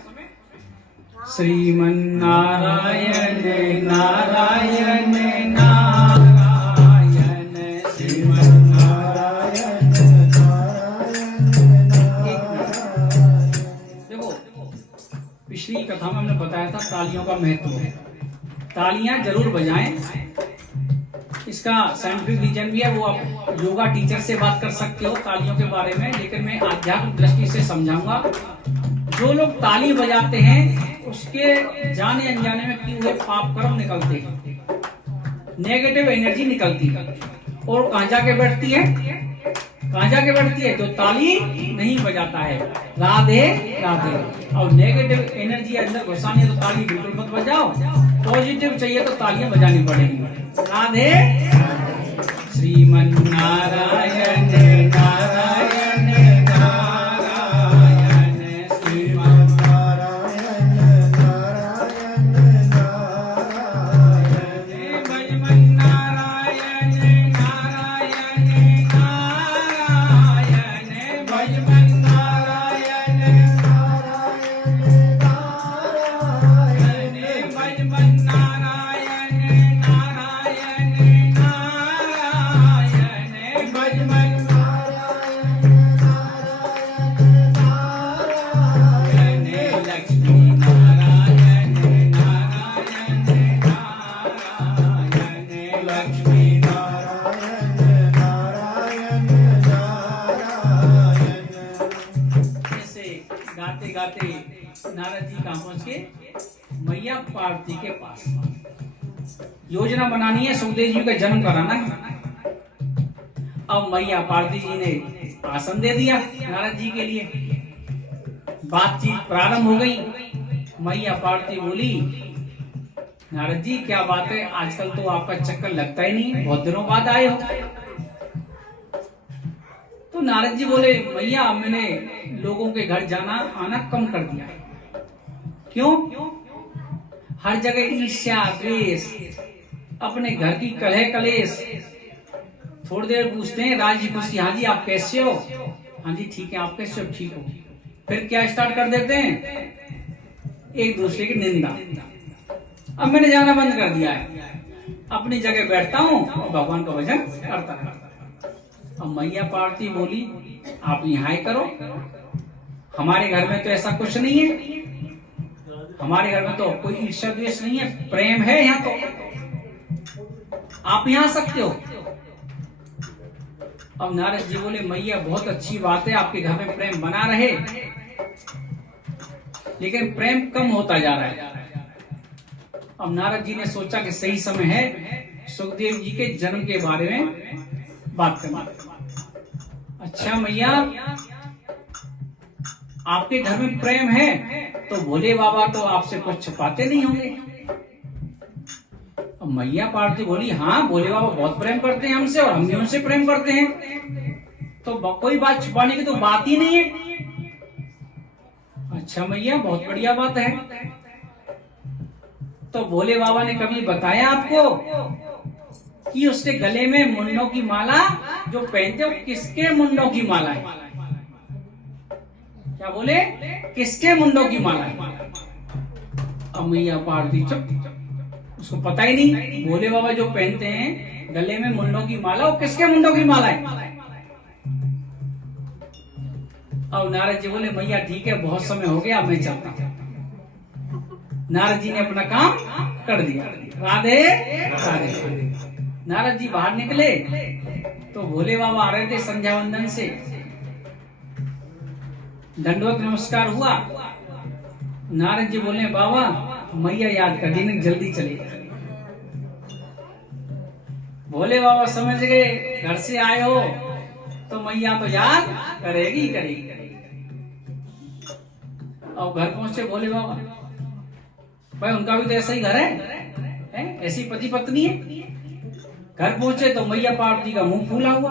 श्रीमन नारायण नारायण नारायण श्रीमन नारायण नारायण। देखो पिछली कथा में हमने बताया था तालियों का महत्व है। तालियां जरूर बजाएं। इसका साइंटिफिक रीजन भी है, वो आप योगा टीचर से बात कर सकते हो तालियों के बारे में, लेकिन मैं आध्यात्मिक दृष्टि से समझाऊंगा। जो लोग ताली बजाते हैं उसके जाने अनजाने में किए हुए पाप कर्म निकलते हैं, नेगेटिव एनर्जी निकलती है। और कहां जाके बैठती है? कहां जाके बैठती है? जो ताली नहीं बजाता है। राधे राधे। और नेगेटिव एनर्जी अंदर घुसानी है तो ताली बिल्कुल मत बजाओ। पॉजिटिव चाहिए तो तालियां बजानी पड़ेगी। राधे श्रीमन नारायण नारायण नारायण श्रीमन नारायण नारायण नारायण भजमन नारायण नारायण नारायण भजमन नारायण नारायण नारायण भजमन नारायण नारायण नारायण भजमन नारायण नारायण लक्ष्मी नारायण नारायण नारायण लक्ष्मी नारायण नारायण नारायण। ऐसे गाते गाते नारद जी कहाँ पहुंच गए? मैया पार्वती के पास। योजना बनानी है, सुखदेव जी का जन्म कराना है। अब मैया पार्वती जी ने आसन दे दिया नारद जी के लिए। बातचीत प्रारंभ हो गई। मैया पार्वती बोली, नारद जी क्या बात है, आजकल तो आपका चक्कर लगता ही नहीं, बहुत दिनों बाद आए हो। तो नारद जी बोले, मैया मैंने लोगों के घर जाना आना कम कर दिया। क्यों? हर जगह ईर्ष्या द्वेष, अपने घर की कलह कलेश। थोड़ी देर पूछते हैं राजी खुशी, हाँ जी आप कैसे हो? हाँ जी ठीक है, आप कैसे हो? ठीक हो। फिर क्या स्टार्ट कर देते हैं? एक दूसरे की निंदा। अब मैंने जाना बंद कर दिया है, अपनी जगह बैठता हूँ और भगवान का भजन करता रहता। अब मैया पार्वती बोली, आप यहाँ ही करो, हमारे घर में तो ऐसा कुछ नहीं है। हमारे घर में तो कोई ईर्ष्या द्वेष नहीं है, प्रेम है यहाँ। तो आप यहाँ आ सकते हो। अब नारद जी बोले, मैया बहुत अच्छी बात है, आपके घर में प्रेम बना रहे, लेकिन प्रेम कम होता जा रहा है। अब नारद जी ने सोचा कि सही समय है सुखदेव जी के जन्म के बारे में बात करना। अच्छा मैया, आपके घर में प्रेम है तो भोले बाबा तो आपसे कुछ छुपाते नहीं होंगे। अब मैया पार्वती बोली, हाँ भोले बाबा बहुत प्रेम करते हैं हमसे और हम भी उनसे प्रेम करते हैं, तो कोई बात छुपाने की तो बात ही नहीं है। अच्छा मैया, बहुत बढ़िया बात है। तो भोले बाबा ने कभी बताया आपको कि उसके गले में मुंडों की माला जो पहनते हो, किसके मुंडों की माला है? क्या बोले? किसके मुंडों की माला है? अब मैया पार्वती चुप, उसको पता ही नहीं। भोले बाबा जो पहनते हैं गले में मुंडों की माला, वो किसके मुंडों की माला है? अब नारद जी बोले, मैया ठीक है, बहुत समय हो गया, मैं चलता हूं। नारद जी ने अपना काम कर दिया। राधे राधे। नारद जी बाहर निकले तो भोले बाबा आ रहे थे संध्या वंदन से। दंडवत नमस्कार हुआ। नारद जी बोले, बाबा मैया याद कर दी, जल्दी चले। भोले बाबा समझ गए घर से आए हो तो मैया तो याद करेगी करेगी। और घर पहुंचे भोले बाबा, भाई उनका भी तो ऐसा ही घर है? ऐसी पति पत्नी है। घर पहुंचे तो मैया पार्वती का मुंह फूला हुआ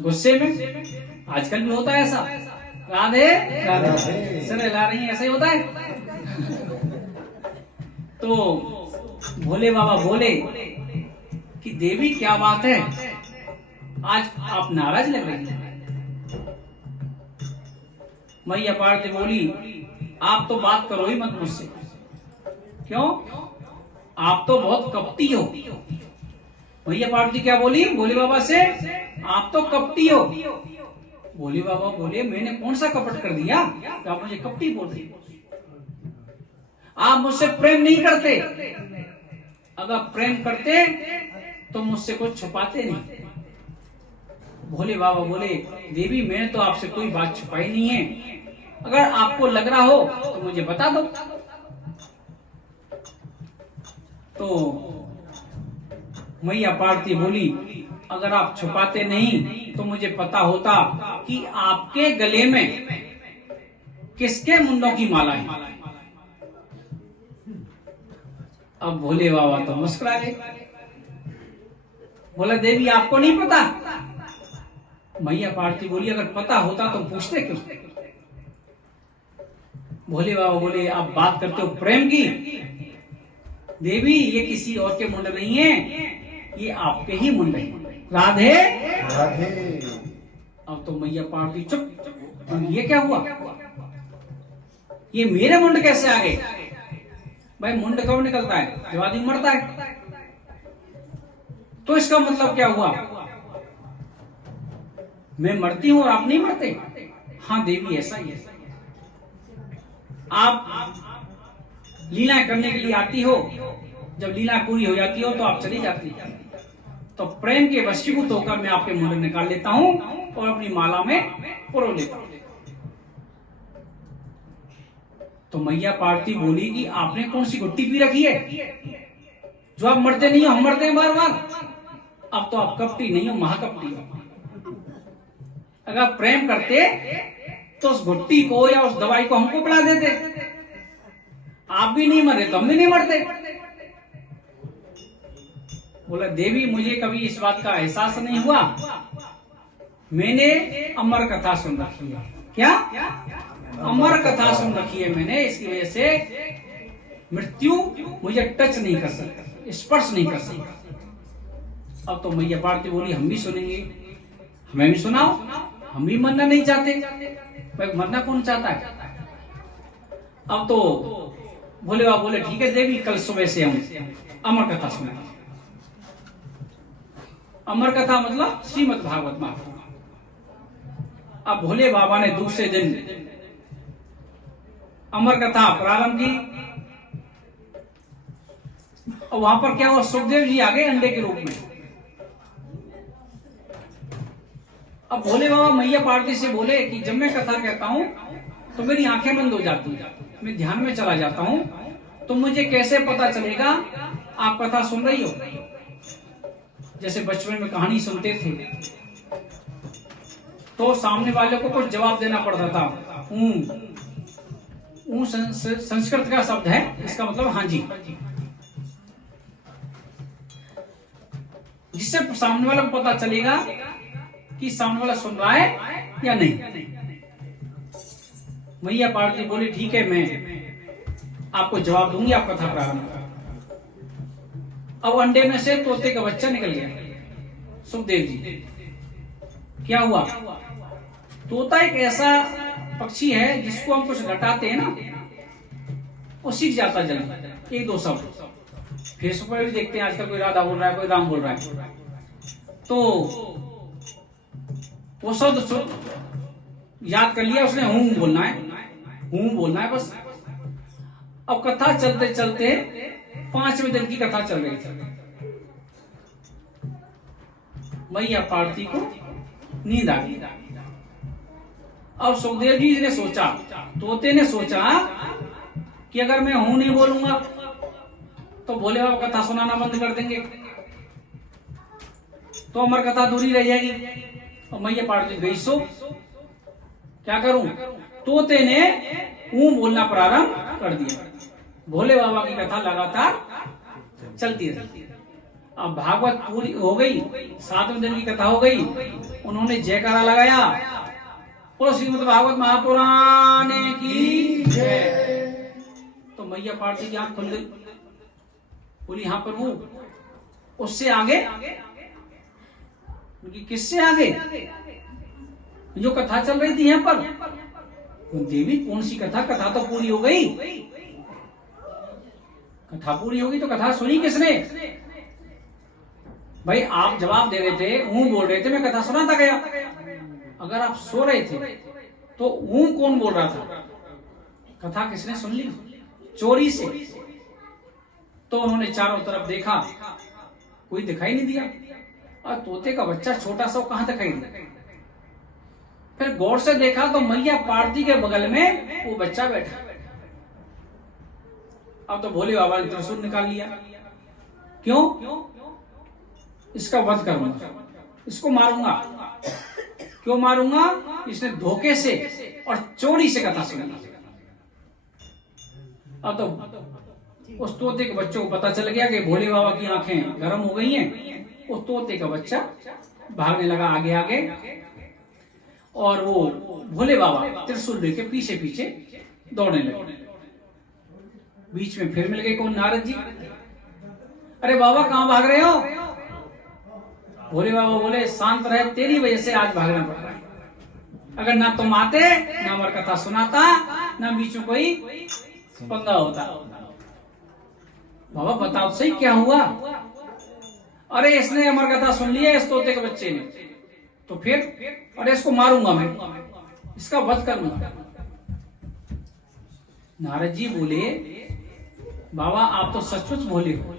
गुस्से में। आजकल भी होता है ऐसा। राधे राधे। सर ला रही है, ऐसा ही होता है। तो भोले बाबा बोले कि देवी क्या बात है, आज आप नाराज लग रही हैं। मैया पार्वती बोली, आप तो बात करो ही मत मुझसे। क्यों? आप तो बहुत कपटी हो। मैया पार्वती क्या बोली भोले बाबा से? आप तो कपटी हो। भोले बाबा बोले, मैंने कौन सा कपट कर दिया कि आप मुझे कपटी बोल रही? आप मुझसे प्रेम नहीं करते। अगर प्रेम करते तो मुझसे कुछ छुपाते नहीं। भोले बाबा बोले, देवी मैंने तो आपसे कोई बात छुपाई नहीं है, अगर आपको लग रहा हो तो मुझे बता दो। तो मैया पार्वती बोली, अगर आप छुपाते नहीं तो मुझे पता होता कि आपके गले में किसके मुंडों की माला है। अब भोले बाबा तो मुस्कुराए, बोला, देवी आपको नहीं पता? मैया पार्वती बोली, अगर पता होता तो पूछते क्यों? भोले बाबा बोले, आप बात करते हो प्रेम की, देवी ये किसी और के मुंड नहीं है, ये आपके ही मुंड है। राधे राधे। अब तो मैया पार्वती चुप। ये क्या हुआ? ये मेरे मुंड कैसे आ गए? भाई मुंड कब निकलता है? जब आदमी मरता है। तो इसका मतलब क्या हुआ? मैं मरती हूं और आप नहीं मरते? हाँ देवी ऐसा ही है। आप लीला करने के लिए आती हो, जब लीला पूरी हो जाती हो तो आप चली जाती हो। तो प्रेम के वशीभूत होकर मैं आपके मुंड निकाल लेता हूं और अपनी माला में पुरो लेता हूं। तो मैया पार्वती बोली कि आपने कौन सी गुट्टी पी रखी है जो आप मरते नहीं हो? हम मरते हैं बार बार। अब तो आप कपटी नहीं हो, महाकपटी हो। अगर आप प्रेम करते तो उस गुट्टी को या उस दवाई को हमको पिला देते। आप भी नहीं मरे तो हम भी नहीं मरते। बोला, देवी मुझे कभी इस बात का एहसास नहीं हुआ। मैंने अमर कथा सुन रखी है। क्या? अमर कथा सुन रखी है मैंने, इसकी वजह से मृत्यु मुझे टच नहीं कर सकता, स्पर्श नहीं कर सकता। अब तो मैया पार्वती बोली, हम भी सुनेंगे, हमें भी सुनाओ, हम भी मरना नहीं चाहते। भाई मरना कौन चाहता है? अब तो भोले बाबा बोले, ठीक है देवी, कल सुबह से हम अमर कथा सुनेंगे। अमर कथा मतलब श्रीमद् भागवत महापुराण। अब भोले बाबा ने दूसरे दिन अमर कथा प्रारंभ की और वहां पर क्या हुआ? सुखदेव जी आ गए अंडे के रूप में। अब भोले बाबा मैया पार्वती से बोले कि जब मैं कथा कहता हूं तो मेरी आंखें बंद हो जाती हैं, मैं ध्यान में चला जाता हूं, तो मुझे कैसे पता चलेगा आप कथा सुन रही हो? जैसे बचपन में कहानी सुनते थे तो सामने वाले को कुछ जवाब देना पड़ता था। संस्कृत का शब्द है, इसका मतलब हाँ जी, जिससे सामने वाले को पता चलेगा कि सामने वाला सुन रहा है या नहीं। मैया पार्वती बोली, ठीक है, मैं आपको जवाब दूंगी, आप कथा प्रारंभ करो। अब अंडे में से तोते का बच्चा निकल गया। सुखदेव जी, क्या हुआ? तोता एक ऐसा पक्षी है जिसको हम कुछ रटाते हैं ना, वो सीख जाता जल्दी, एक दो शब्द। फेसबुक पर भी देखते हैं आजकल, कोई राधा बोल रहा है, कोई राम बोल रहा है, तो वो शब्द याद कर लिया उसने, हूं बोलना है, हूं बोलना है बस। अब कथा चलते चलते 5वें दिन की कथा चल रही थी। मैया पार्वती को नींद आ गई। अब सुखदेव जी ने सोचा, तोते ने सोचा कि अगर मैं हूं नहीं बोलूंगा तो भोले बाबा कथा सुनाना बंद कर देंगे, तो अमर कथा दूरी रह जाएगी। और मैया पार्वती गई सो, क्या करूं? तोते ने ऊं बोलना प्रारंभ कर दिया। भोले बाबा की कथा लगातार चलती रही। अब भागवत पूरी हो गई, 7वें दिन की कथा हो गई, उन्होंने जयकारा लगाया, और श्रीमद् भागवत महापुराण की जय। तो मैया पार्वती की आंख खुल गई। बोली हाँ प्रभु। उससे आगे, किससे आगे? जो कथा चल रही थी यहाँ पर। देवी कौन सी कथा? कथा तो पूरी हो गई। कथा पूरी होगी तो कथा सुनी किसने? भाई आप जवाब दे रहे थे, बोल रहे थे, मैं कथा सुनाता गया। अगर आप सो रहे थे तो कौन बोल रहा था? कथा किसने सुन ली? चोरी से। तो उन्होंने चारों तरफ देखा, कोई दिखाई नहीं दिया। और तोते का बच्चा छोटा सा कहां दिखाई दिया? फिर गौर से देखा तो मैया पार्वती के बगल में वो बच्चा बैठा। अब तो भोले बाबा ने त्रिशूल निकाल लिया। क्यों? इसका वध करूंगा, इसको मारूंगा। क्यों मारूंगा? इसने धोखे से और चोरी से कथा सुनी। अब तो उस तोते के बच्चों को पता चल गया कि भोले बाबा की आंखें गर्म हो गई हैं। उस तोते का बच्चा भागने लगा आगे आगे, और वो भोले बाबा त्रिशूल लेके पीछे पीछे दौड़ने लगे। बीच में फिर मिल गए कौन? नारद जी। अरे बाबा कहां भाग रहे हो? भोले बाबा बोले शांत रहे, तेरी वजह से आज भागना पड़ रहा है। अगर ना तुम आते, ना अमर कथा सुनाता, ना बीच में कोई पंगा होता। बाबा बताओ तो सही क्या हुआ? अरे इसने अमर कथा सुन लिया इस तोते के बच्चे ने, तो फिर अरे इसको मारूंगा मैं, इसका वध करूंगा। नारद जी बोले बाबा आप तो सचमुच भोले हो।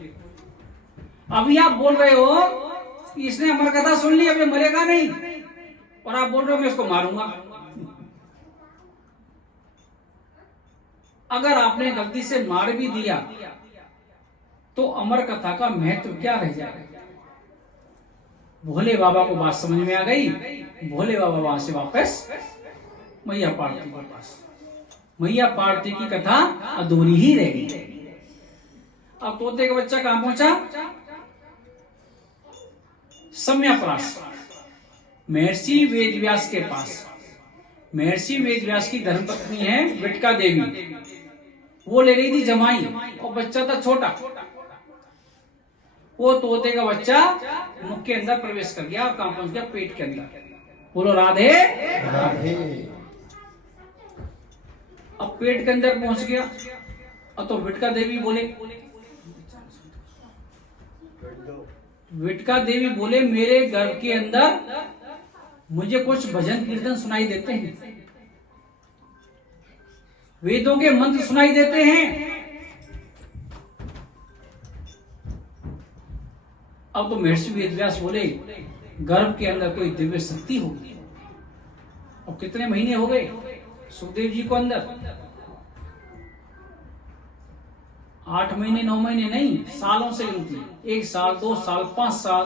अभी आप बोल रहे हो कि इसने अमर कथा सुन ली, अभी मरेगा नहीं, और आप बोल रहे हो मैं इसको मारूंगा। अगर आपने गलती से मार भी दिया तो अमर कथा का महत्व क्या रह जाएगा? भोले बाबा को बात समझ में आ गई। भोले बाबा वहां से वापस मैया पार्वती के पास। मैया पार्वती की कथा अधूरी ही रह गई। अब तोते का बच्चा कहां पहुंचा? सम्यकरास, महर्षि वेदव्यास के पास। महर्षि वेदव्यास की धर्मपत्नी है विटका देवी। वो ले रही थी जमाई, और बच्चा था छोटा। वो तोते का बच्चा मुख के अंदर प्रवेश कर गया और कहां पहुंच गया? पेट के अंदर। बोलो राधे राधे। अब पेट के अंदर पहुंच गया। अब तो विटका देवी बोले, विटका देवी बोले मेरे गर्भ के अंदर मुझे कुछ भजन कीर्तन सुनाई देते हैं, वेदों के मंत्र सुनाई देते हैं। अब तो महर्षि वेदव्यास बोले गर्भ के अंदर कोई दिव्य शक्ति होगी। और कितने महीने हो गए सुखदेव जी को अंदर? 8 महीने 9 महीने नहीं, सालों से गिनती। 1 साल 2 साल 5 साल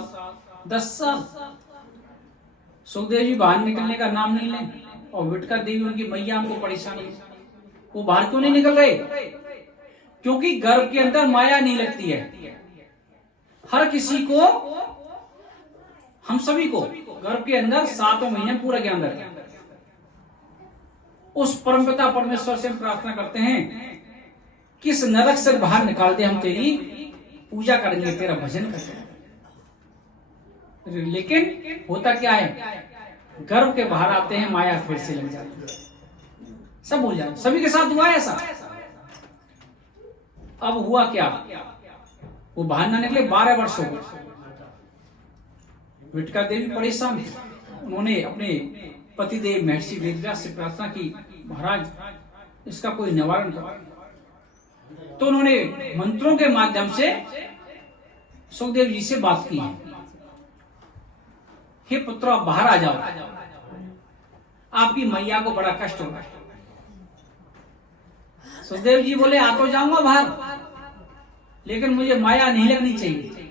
10 साल सुखदेव जी बाहर निकलने का नाम नहीं लें। और विटका देवी उनकी मैया उनको परेशानी। वो बाहर क्यों नहीं निकल रहे? क्योंकि गर्भ के अंदर माया नहीं लगती है। हर किसी को, हम सभी को गर्भ के अंदर 7 महीने पूरा ज्ञान है। उस परमपिता परमेश्वर से हम प्रार्थना करते हैं किस नरक से बाहर निकाल दे, हम तेरी पूजा करेंगे, तेरा भजन करेंगे। लेकिन होता क्या है? गर्भ के बाहर आते हैं, माया फिर से लग जाती है, सब भूल जाते। सभी के साथ हुआ है ऐसा। अब हुआ क्या? वो बाहर ना निकले, 12 वर्ष हो गए। विटका देवी परेशान थी। उन्होंने अपने पतिदेव महर्षि वेदव्यास से प्रार्थना की, महाराज इसका कोई निवारण करो। तो उन्होंने मंत्रों के माध्यम से सुखदेव जी से बात की, हे पुत्र आप बाहर आ जाओ, आपकी मैया को बड़ा कष्ट होगा। सुखदेव जी बोले आ तो जाऊंगा बाहर, लेकिन मुझे माया नहीं लगनी चाहिए।